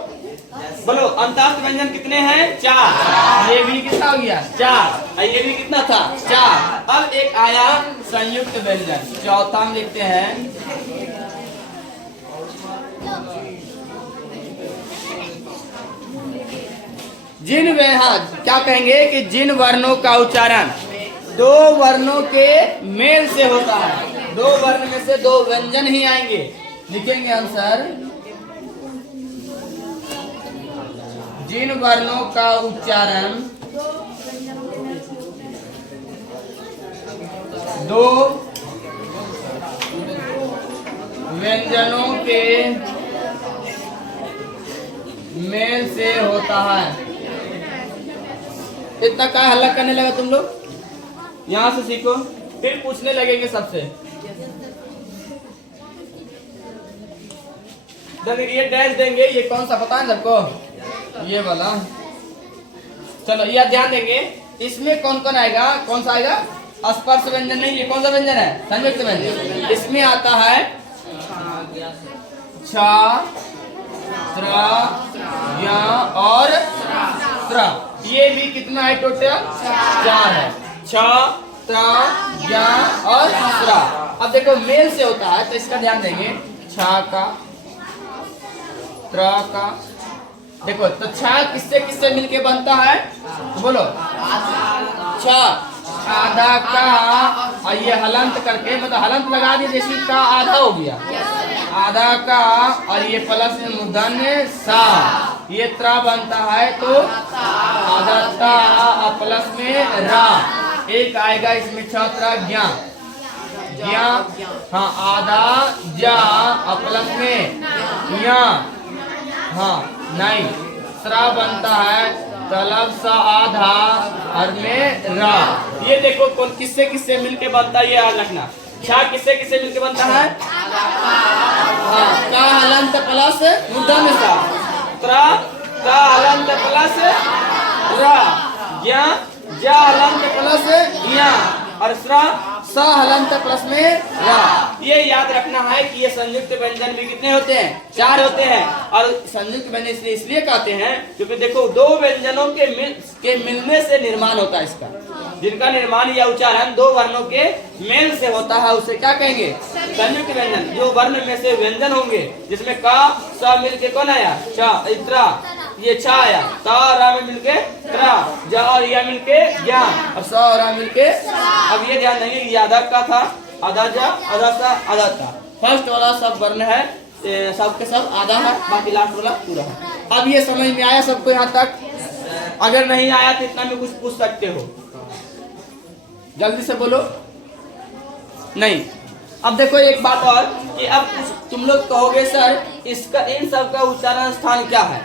बोलो, अंतःस्थ व्यंजन कितने हैं? 4। ये भी कितना हो गया? 4। और ये भी कितना था? 4। अब एक आया संयुक्त व्यंजन, चौथा में लिखते हैं। क्या कहेंगे कि जिन वर्णों का उच्चारण 2 वर्णों के मेल से होता है, 2 वर्ण में से 2 व्यंजन ही आएंगे। लिखेंगे आंसर, जिन वर्णों का उच्चारण 2 व्यंजनों के मेल से होता है। इतना क्या हल्ला करने लगा तुम लोग? यहाँ से सीखो, फिर पूछने लगेंगे सबसे। ये डैश देंगे, ये कौन सा पता है सबको? ये वाला। चलो यह ध्यान देंगे, इसमें कौन कौन आएगा, कौन सा आएगा? स्पर्श व्यंजन नहीं, ये कौन सा व्यंजन है? संयुक्त व्यंजन। इसमें आता है छ, त्र, य और त्र। ये भी कितना है टोटल? 4 है। छ, त्र, य और त्र। अब देखो मेल से होता है तो इसका ध्यान देंगे, छ का, त्र का। देखो तो छ किससे किससे मिलके बनता है? तो बोलो, छ आधा का, और ये हलंत करके, मतलब हलंत लगा दिए, जैसे का आधा हो गया, आधा का, और ये प्लस में मूर्धन्य सा, ये त्र बनता है तो आधा ता और प्लस में रा। एक आएगा इसमें छत्र ज्ञा, ज्ञा, हाँ आधा जा और प्लस में या, हाँ नहीं, श्रा बनता है तलब सा आधा और में रा। ये देखो कौन किससे किससे मिलके बनता है, ये याद रखना। छा किससे किससे मिलके बनता है? हाँ, का हलंत प्लस मूर्धन्य सा, त्रा का हलंत प्लस रा, ज्ञा जा हलंत प्लस ज्ञा, और श्रा सा हलंत प्लस में रा। ये याद रखना है कि ये संयुक्त व्यंजन भी कितने होते हैं? 4 होते हैं। और संयुक्त व्यंजन इसलिए कहते हैं क्योंकि देखो दो व्यंजनों के मिलने से निर्माण होता है इसका, जिनका निर्माण या उच्चारण दो वर्णों के मेल से होता है, उसे क्या कहेंगे? संयुक्त व्यंजन। जो वर्ण में से व्यंजन होंगे, जिसमें का स मिलके कौन आया? चा, इत्रा, ये छा आया, ता रा में मिलके त्रा, जा और या मिलके ज्ञा, और स और रा मिलके। अब ये ध्यान देंगे कि आधा का था, आधा जा, आधा सा, आधा था। फर्स्ट वाला सब वर्ण है, सब के सब आधा है, बाकी लास्ट वाला पूरा है। अब ये समझ में आया सबको यहाँ तक? अगर नहीं आया तो इतना में कुछ पूछ सकते हो, जल्दी से बोलो। नहीं, अब देखो एक बात और कि अब तुम लोग कहोगे सर इसका, इन सब का उच्चारण स्थान क्या है?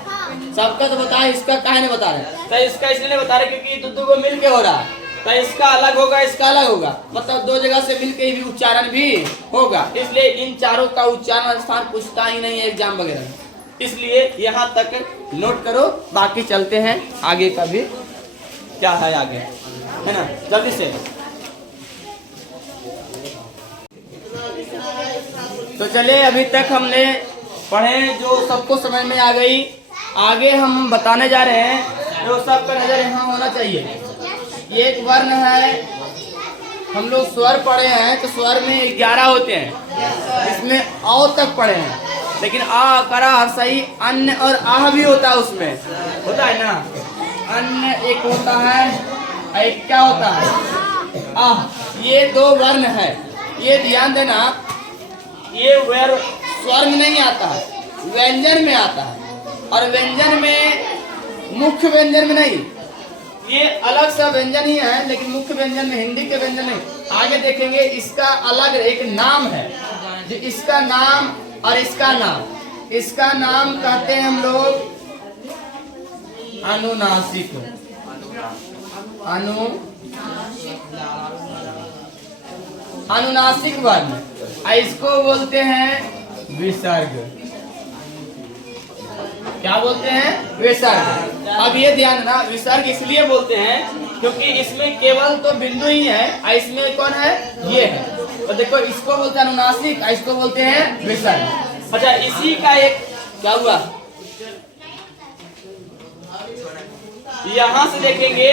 सबका तो बताए, इसका काहे नहीं बता रहे? तो इसका इसलिए नहीं बता रहे क्योंकि दो को मिल के हो रहा है, तो इसका अलग होगा, इसका अलग होगा, मतलब दो जगह से मिलके भी उच्चारण भी होगा। इसलिए इन चारों का उच्चारण स्थान पूछता ही नहीं है एग्जाम वगैरह में, इसलिए यहाँ तक नोट करो। बाकी चलते हैं आगे का भी क्या है आगे, है ना? जल्दी से। तो चले, अभी तक हमने पढ़े जो सबको समझ में आ गई। आगे हम बताने जा रहे हैं, जो सबका नजर यहाँ होना चाहिए। एक वर्ण है, हम लोग स्वर पढ़े हैं तो स्वर में 11 होते हैं, इसमें औ तक पढ़े हैं, लेकिन आ करा सही अन्य और आह भी होता है, उसमें होता है ना। अन्य एक होता है, एक क्या होता है? आह। ये 2 वर्ण है, ये ध्यान देना। ये स्वर में नहीं आता है, व्यंजन में आता है, और व्यंजन में मुख्य व्यंजन में नहीं, ये अलग सा व्यंजन ही है, लेकिन मुख्य व्यंजन में, हिंदी के व्यंजन नहीं। आगे देखेंगे इसका अलग एक नाम है, जो इसका नाम और इसका नाम, इसका नाम कहते हैं हम लोग अनुनासिक, अनुनासिक वर्ण, इसको बोलते हैं विसर्ग। क्या बोलते हैं? विसर्ग। अब ये ध्यान देना, विसर्ग इसलिए बोलते हैं क्योंकि इसमें केवल तो बिंदु ही है, इसमें कौन है? ये है। तो देखो इसको बोलते हैं अनुनासिक, इसको बोलते हैं विसर्ग। अच्छा, इसी का एक क्या हुआ, यहाँ से देखेंगे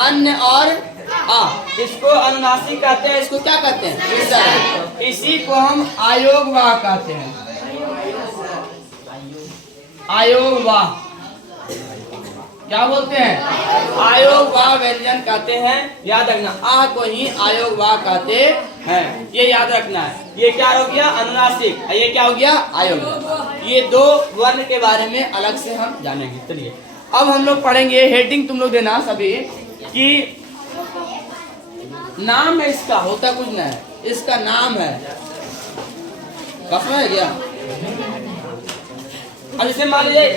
अन्य और आ, इसको अनुनासिक कहते हैं, इसको क्या कहते हैं? विसर्ग। इसी को हम आयोगवाह कहते हैं, आयोगवाह। क्या बोलते हैं? आयोगवाह व्यंजन कहते हैं। याद रखना, आ को ही आयोगवाह कहते हैं, ये याद रखना है। ये क्या हो गया? अनुनासिक। ये क्या हो गया? आयोगवाह। ये 2 वर्ण के बारे में अलग से हम जानेंगे। चलिए अब हम लोग पढ़ेंगे, हेडिंग तुम लोग देना सभी कि नाम है इसका, होता कुछ नहीं है, इसका नाम है, कसम है क्या? अब इसे मान लीजिए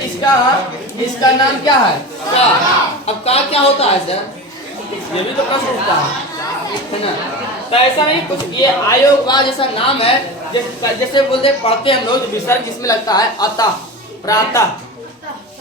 इसका नाम क्या है? का। अब का क्या होता है सर? ये भी तो प्रश्न उठता है। है ना। तो ऐसा नहीं कुछ, ये आयोगवा जैसा नाम है, जैसे बोलते पढ़ते हम लोग विसर्ग जिसमें लगता है अतः प्रातः,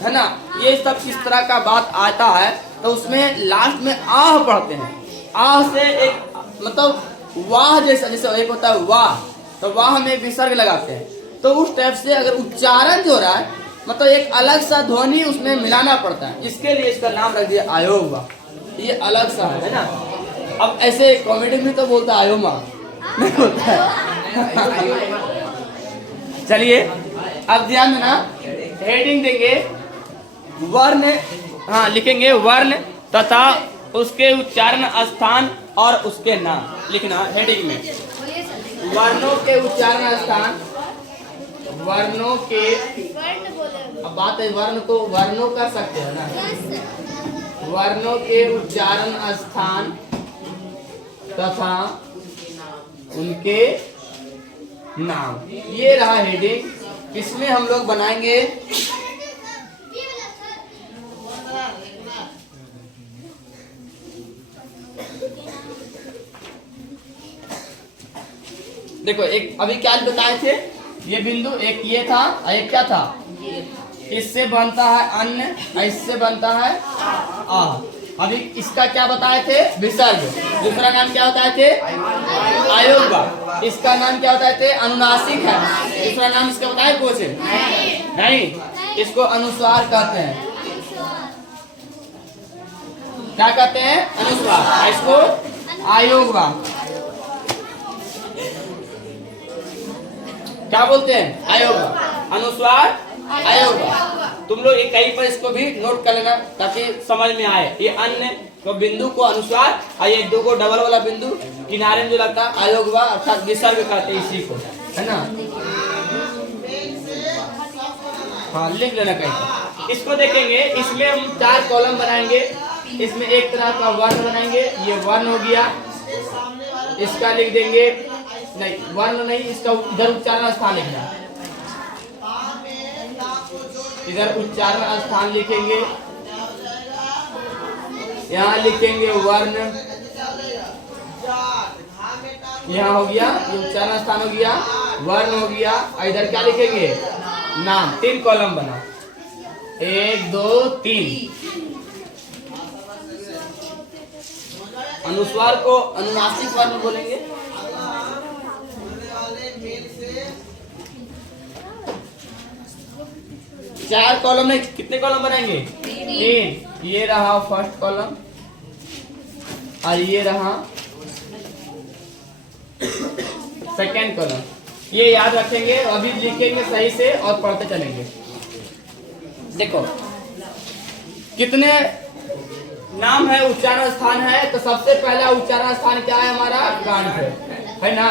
है ना, ये सब इस तरह का बात आता है। तो उसमें लास्ट में आह पढ़ते हैं। आह से एक मतलब वाह जैसा, जैसे एक होता है वाह, तो वाह में विसर्ग लगाते हैं। तो उस टाइप से अगर उच्चारण जो रहा है मतलब एक अलग सा ध्वनि उसमें मिलाना पड़ता है, इसके लिए इसका नाम रख दिया आयोगवा। ये अलग सा है ना। अब ऐसे कॉमेडी में तो बोलता है आयोमा, नहीं बोलता है। चलिए अब ध्यान देना, हेडिंग देंगे वर्ण, हाँ लिखेंगे वर्ण तथा उसके उच्चारण स्थान और उसके नाम लिखना हेडिंग में। वर्णों के उच्चारण स्थान, वर्णों के, अब बात है वर्ण को वर्णों कर सकते हैं ना, वर्णों के उच्चारण स्थान तथा उनके नाम, ये रहा हेडिंग। इसमें हम लोग बनाएंगे देखो, एक अभी क्या बताए थे, ये बिंदु एक ये था और एक क्या था, इससे बनता है अन्य, इससे बनता है आ। अभी इसका क्या बताए थे, विसर्ग। दूसरा नाम क्या बताए थे, आयोगवा। इसका नाम क्या बताए थे, अनुनासिक है। दूसरा नाम इसका बताए कुछ नहीं, इसको अनुस्वार कहते हैं। क्या कहते हैं, अनुस्वार। इसको आयोगवा क्या बोलते हैं, आयोगवा, अनुस्वार आयोगवा। तुम लोग एक कहीं पर इसको भी नोट कर लेना ताकि समझ में आए। ये अन्य तो बिंदु को अनुस्वार और ये दो को डबल वाला बिंदु किनारे में जो लगता है आयोगवा अर्थात विसर्ग कहते हैं इसी को, है ना। हाँ लिख लेना कहीं। इसको देखेंगे, इसमें हम 4 कॉलम बनाएंगे। इसमें एक तरह का वर्ण बनाएंगे, ये वर्ण हो गया, इसका लिख देंगे, नहीं वर्ण नहीं, इसका इधर उच्चारण स्थान लिखना, इधर उच्चारण स्थान लिखेंगे, यहाँ लिखेंगे वर्ण, यहाँ हो गया ये उच्चारण स्थान हो गया, वर्ण हो गया, इधर क्या लिखेंगे, नाम। 3 कॉलम बना, 1 2 3। अनुस्वार को अनुनासिक वर्ण बोलेंगे। चार कॉलम में कितने कॉलम बनाएंगे, 3। ये रहा फर्स्ट कॉलम और ये रहा सेकेंड कॉलम। ये याद रखेंगे, अभी लिखेंगे सही से और पढ़ते चलेंगे। देखो कितने नाम है, उच्चारण स्थान है। तो सबसे पहला उच्चारण स्थान क्या है हमारा, कंठ है ना,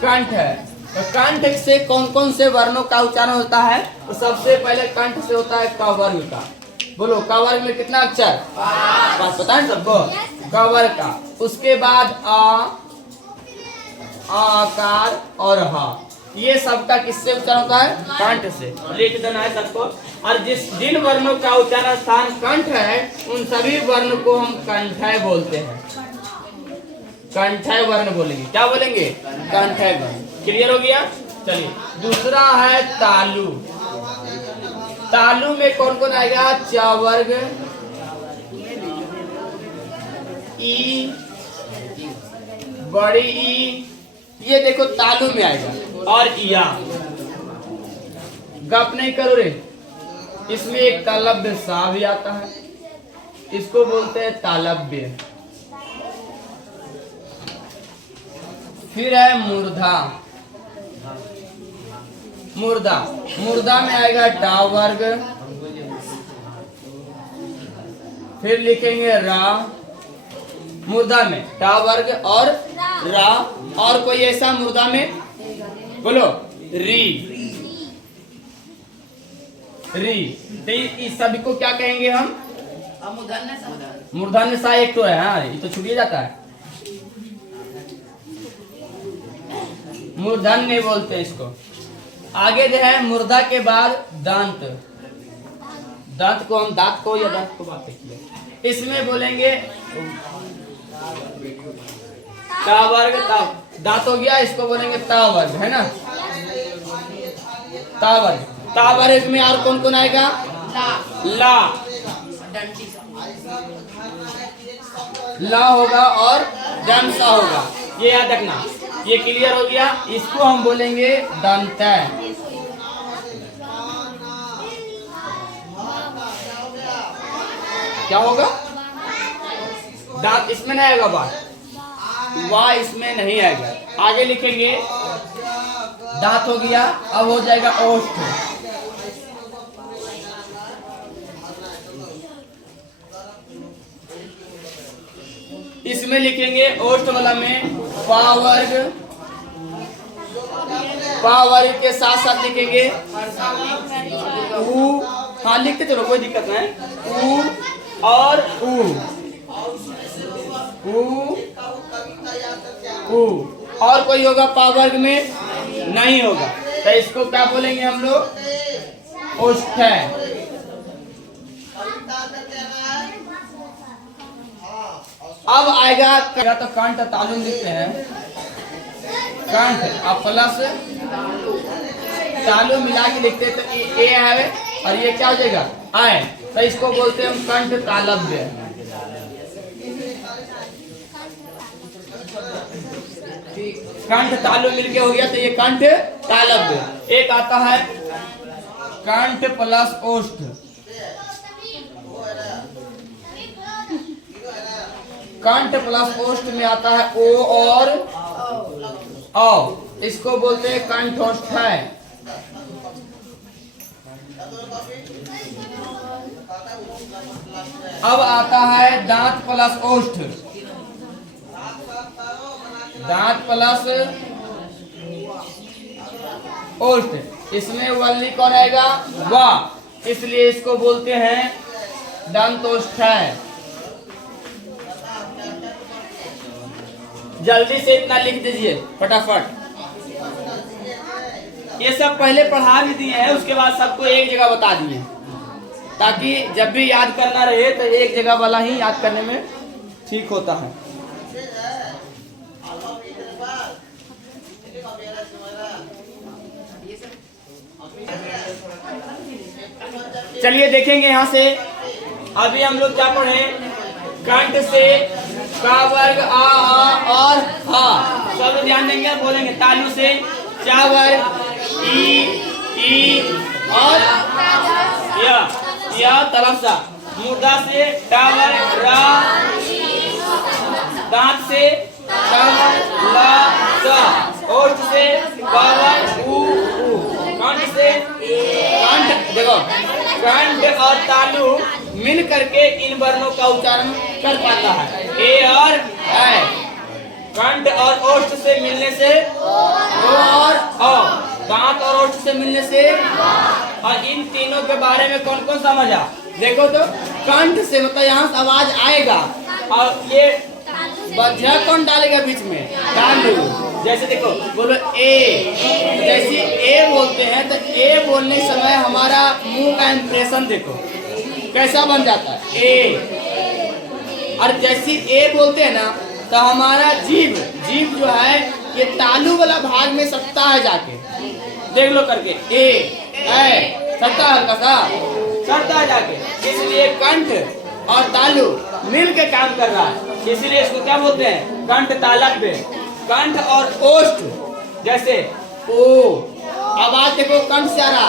कंठ है। तो कंठ से कौन कौन से वर्णों का उच्चारण होता है, तो सबसे पहले कंठ से होता है क वर्ग का। बोलो क वर्ग में कितना अक्षर, 5। पता है सबको, क वर्ग का। उसके बाद आ, आकार और हा, ये सबका किससे उच्चारण होता है, कंठ से। लिख देना है सबको। और जिन वर्णों का उच्चारण स्थान कंठ है उन सभी वर्ण को हम कंठय बोलते हैं, कंठय वर्ण बोलेंगे। क्या बोलेंगे, कंठय वर्ण। क्लियर हो गया। चलिए दूसरा है तालु। तालु में कौन कौन आएगा, च वर्ग, ई, बड़ी ई, ये देखो तालु में आएगा। और या, गप नहीं करो रे, इसमें एक तालव्य सा भी आता है, इसको बोलते हैं तालव्य। फिर है मूर्धा। मूर्धा, मूर्धा में आएगा टा वर्ग, फिर लिखेंगे रा। मूर्धा में टा वर्ग और रा, और कोई ऐसा मूर्धा में, बोलो री, री। तो इस सभी को क्या कहेंगे हम, मूर्धन्य सा एक तो है, हाँ ये तो छूटिए जाता है, मूर्धन्य बोलते हैं इसको। आगे जो है मूर्धा के बाद दांत। दांत को हम दांत को या दांत को बात किया, इसमें बोलेंगे ता वर्ग ता, दांत हो गया, इसको बोलेंगे ता वर्ग, है ना। ता वर्ग, ता वर्ग में और कौन कौन आएगा? ला, ला होगा और दंसा होगा, ये याद रखना। ये क्लियर हो गया। इसको हम बोलेंगे दंत। क्या होगा? दांत इसमें नहीं आएगा, बात वाह इसमें नहीं आएगा। आगे लिखेंगे दांत हो गया, अब हो जाएगा ओष्ठ। इसमें लिखेंगे ओष्ठ वाला में पा वर्ग, पा वर्ग के साथ साथ लिखेंगे ऊ। हाँ लिखते चलो, कोई दिक्कत नहीं। ऊ और ऊ, ऊ ऊ। और कोई होगा पा वर्ग में? नहीं होगा, तो इसको क्या बोलेंगे हम लोग? ओष्ठ। अब आएगा तो कंठ तालु लिखते हैं, कंठ अब प्लस तालु मिला के लिखते हैं, तो ए है और ये क्या हो जाएगा? आए, तो इसको बोलते हैं हम कंठ तालव्य। कंठ तालु मिलके हो गया, तो ये कंठ तालव्य। एक आता है कंठ प्लस ओष्ठ, कंठ प्लस ओष्ठ में आता है ओ और औ, इसको बोलते हैं कंठोष्ठ है। अब आता है दांत प्लस ओष्ठ, दांत प्लस ओष्ठ, इसमें वल्ली कौन आएगा? वाह, इसलिए इसको बोलते हैं दंतोष्ठ है। जल्दी से इतना लिख दीजिए फटाफट। ये सब पहले पढ़ा भी दिए हैं, उसके बाद सबको एक जगह बता दिए, ताकि जब भी याद करना रहे तो एक जगह वाला ही याद करने में ठीक होता है। चलिए देखेंगे यहाँ से। अभी हम लोग क्या पढ़े? कंठ से का वर्ग आ और हा, सब ध्यान देंगे, बोलेंगे। तालु से चा वर्ग ई और या तरफ सा। मुर्दा से टा वर्ग रा, दांत से टा वर्ग ला सा, ओष्ठ से का वर्ग ऊ, कंठ से कंठ, देखो कंठ और तालु मिल करके इन वर्णों का उच्चारण कर पाता है, ए और ऐ। कंठ और ओष्ठ से मिलने से ओ और औ, दांत और ओष्ठ से मिलने से। और इन तीनों के बारे में कौन कौन समझा? देखो तो कंठ से मतलब यहाँ से आवाज आएगा, और ये बज्जा कौन डालेगा बीच में? तालु। जैसे देखो बोलो ए, जैसे ए बोलते हैं तो ए बोलने समय हमारा मुंह का इंप्रेशन देखो कैसा बन जाता है, ए। और जैसे ए बोलते हैं ना, तो हमारा जीभ, जीभ जो है ये तालु वाला भाग में सटता है, जाके देख लो करके, ए सटता है, हल्का सा सटता है जाके। इसलिए कंठ और तालु मिल के काम कर रहा है, इसलिए इसको क्या बोलते हैं? कंठ तालव्य। कंठ और ओष्ठ, जैसे ओ, आवाज देखो कंठ से आ रहा,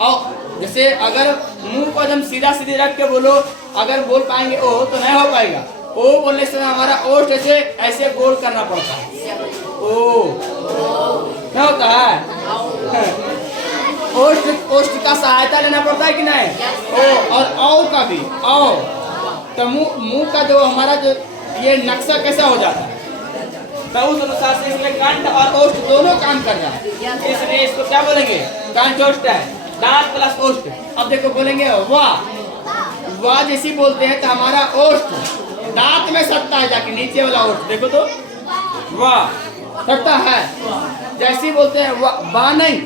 और जैसे अगर मुंह को एकदम सीधा सीधे रख के बोलो, अगर बोल पाएंगे ओ तो नहीं हो पाएगा। ओ बोलने से हमारा ओष्ठ ऐसे ऐसे गोल करना पड़ता है, ओ क्या होता है? ओष्ठ, ओष्ठ का सहायता लेना पड़ता है कि नहीं? ओ और औ का भी, औ। तो मुंह का जो हमारा जो ये नक्शा कैसा हो जाता है, तो उस अनुसार से इसमें कंठ और ओष्ठ दोनों काम कर रहा है, इसलिए इसको क्या बोलेंगे? कंठोष्ठ है, दांत प्लस ओष्ठ। अब देखो बोलेंगे वाह, वाह जैसी बोलते हैं तो हमारा ओष्ठ दांत में सटता है, जाके नीचे वाला ओष्ठ देखो तो वाह सटता है। जैसी बोलते हैं वाह नहीं,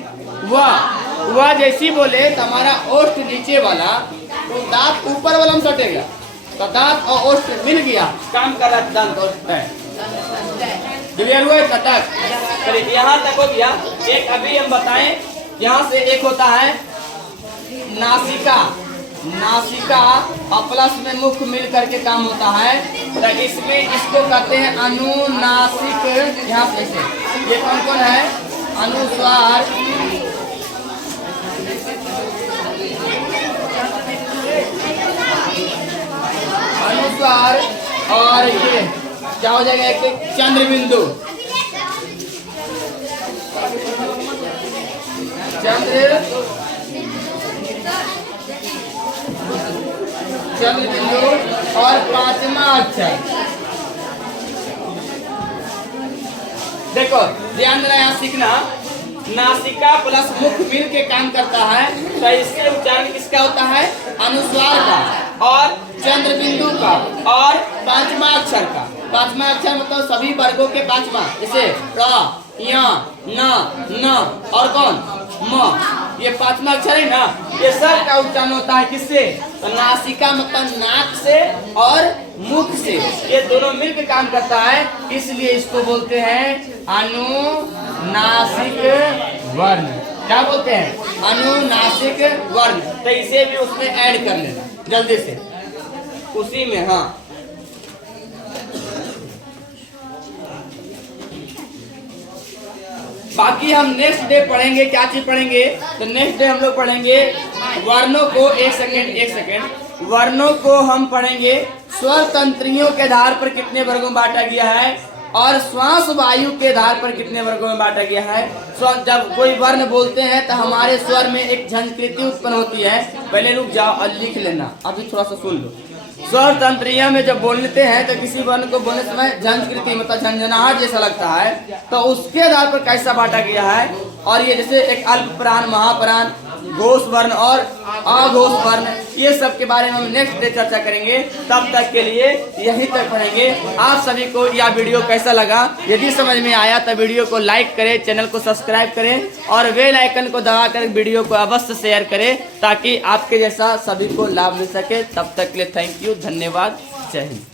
वाह, वाह जैसी बोले तो हमारा ओष्ठ नीचे वाला, तो दांत ऊपर वाला में सटेगा, तटक और ओष्ठ मिल गया, काम कर रहा है दंत ओष्ठ है। क्लियर हुआ तटक? चलिए यहाँ तक हो गया। एक अभी हम बताएं, यहाँ से एक होता है नासिका। नासिका और प्लस में मुख मिल करके काम होता है, तो इसमें इसको कहते हैं अनुनासिक। यहाँ से ये कौन कौन है? अनुस्वार, अनुस्वार और ये क्या हो जाएगा? एक चंद्र बिंदु, चंद्र बिंदु और पांचवा अक्षर। देखो ध्यान देना, यहाँ सीखना, नासिका प्लस मुख मिल के काम करता है, तो इसके उच्चारण किसका होता है? अनुस्वार का और चंद्र बिंदु का और पांचवा अक्षर का। पांचवा अक्षर मतलब सभी वर्गों के पांचवा, जैसे र, य, न, और कौन? म। ये पांचवा अक्षर है ना, ये सब का उच्चारण होता है किससे? तो नासिका मतलब नाक से और मुख से, ये दोनों मिलकर काम करता है, इसलिए इसको बोलते हैं अनुनासिक वर्ण। क्या बोलते हैं? अनुनासिक वर्ण। तो इसे भी उसमें ऐड कर लेना जल्दी से, उसी में। हाँ, बाकी हम नेक्स्ट डे पढ़ेंगे। क्या चीज पढ़ेंगे? तो नेक्स्ट डे हम लोग पढ़ेंगे वर्णों को। एक सेकेंड, वर्णों को हम पढ़ेंगे स्वर तंत्रियों के आधार पर कितने वर्गों में बांटा गया है और श्वास वायु के आधार पर कितने वर्गों में बांटा गया है। जब कोई वर्ण बोलते हैं तो हमारे स्वर में एक झंझकृति उत्पन्न होती है। पहले रुक जाओ और लिख लेना, अभी थोड़ा सा सुन लो। स्वर तंत्रियों में जब बोलते हैं तो किसी वर्ण को बोलने समय झंझकृति मतलब झंझनाहट जैसा लगता है, तो उसके आधार पर कैसा बांटा गया है। और ये जैसे एक अल्प प्राण, महाप्राण, घोष वर्ण और अघोष वर्ण, ये सब के बारे में हम नेक्स्ट डे चर्चा करेंगे। तब तक के लिए यहीं तक पढ़ेंगे। आप सभी को यह वीडियो कैसा लगा? यदि समझ में आया तो वीडियो को लाइक करें, चैनल को सब्सक्राइब करें और बेल आइकन को दबाकर वीडियो को अवश्य शेयर करें, ताकि आपके जैसा सभी को लाभ मिल सके। तब तक के लिए थैंक यू, धन्यवाद, जय हिंद।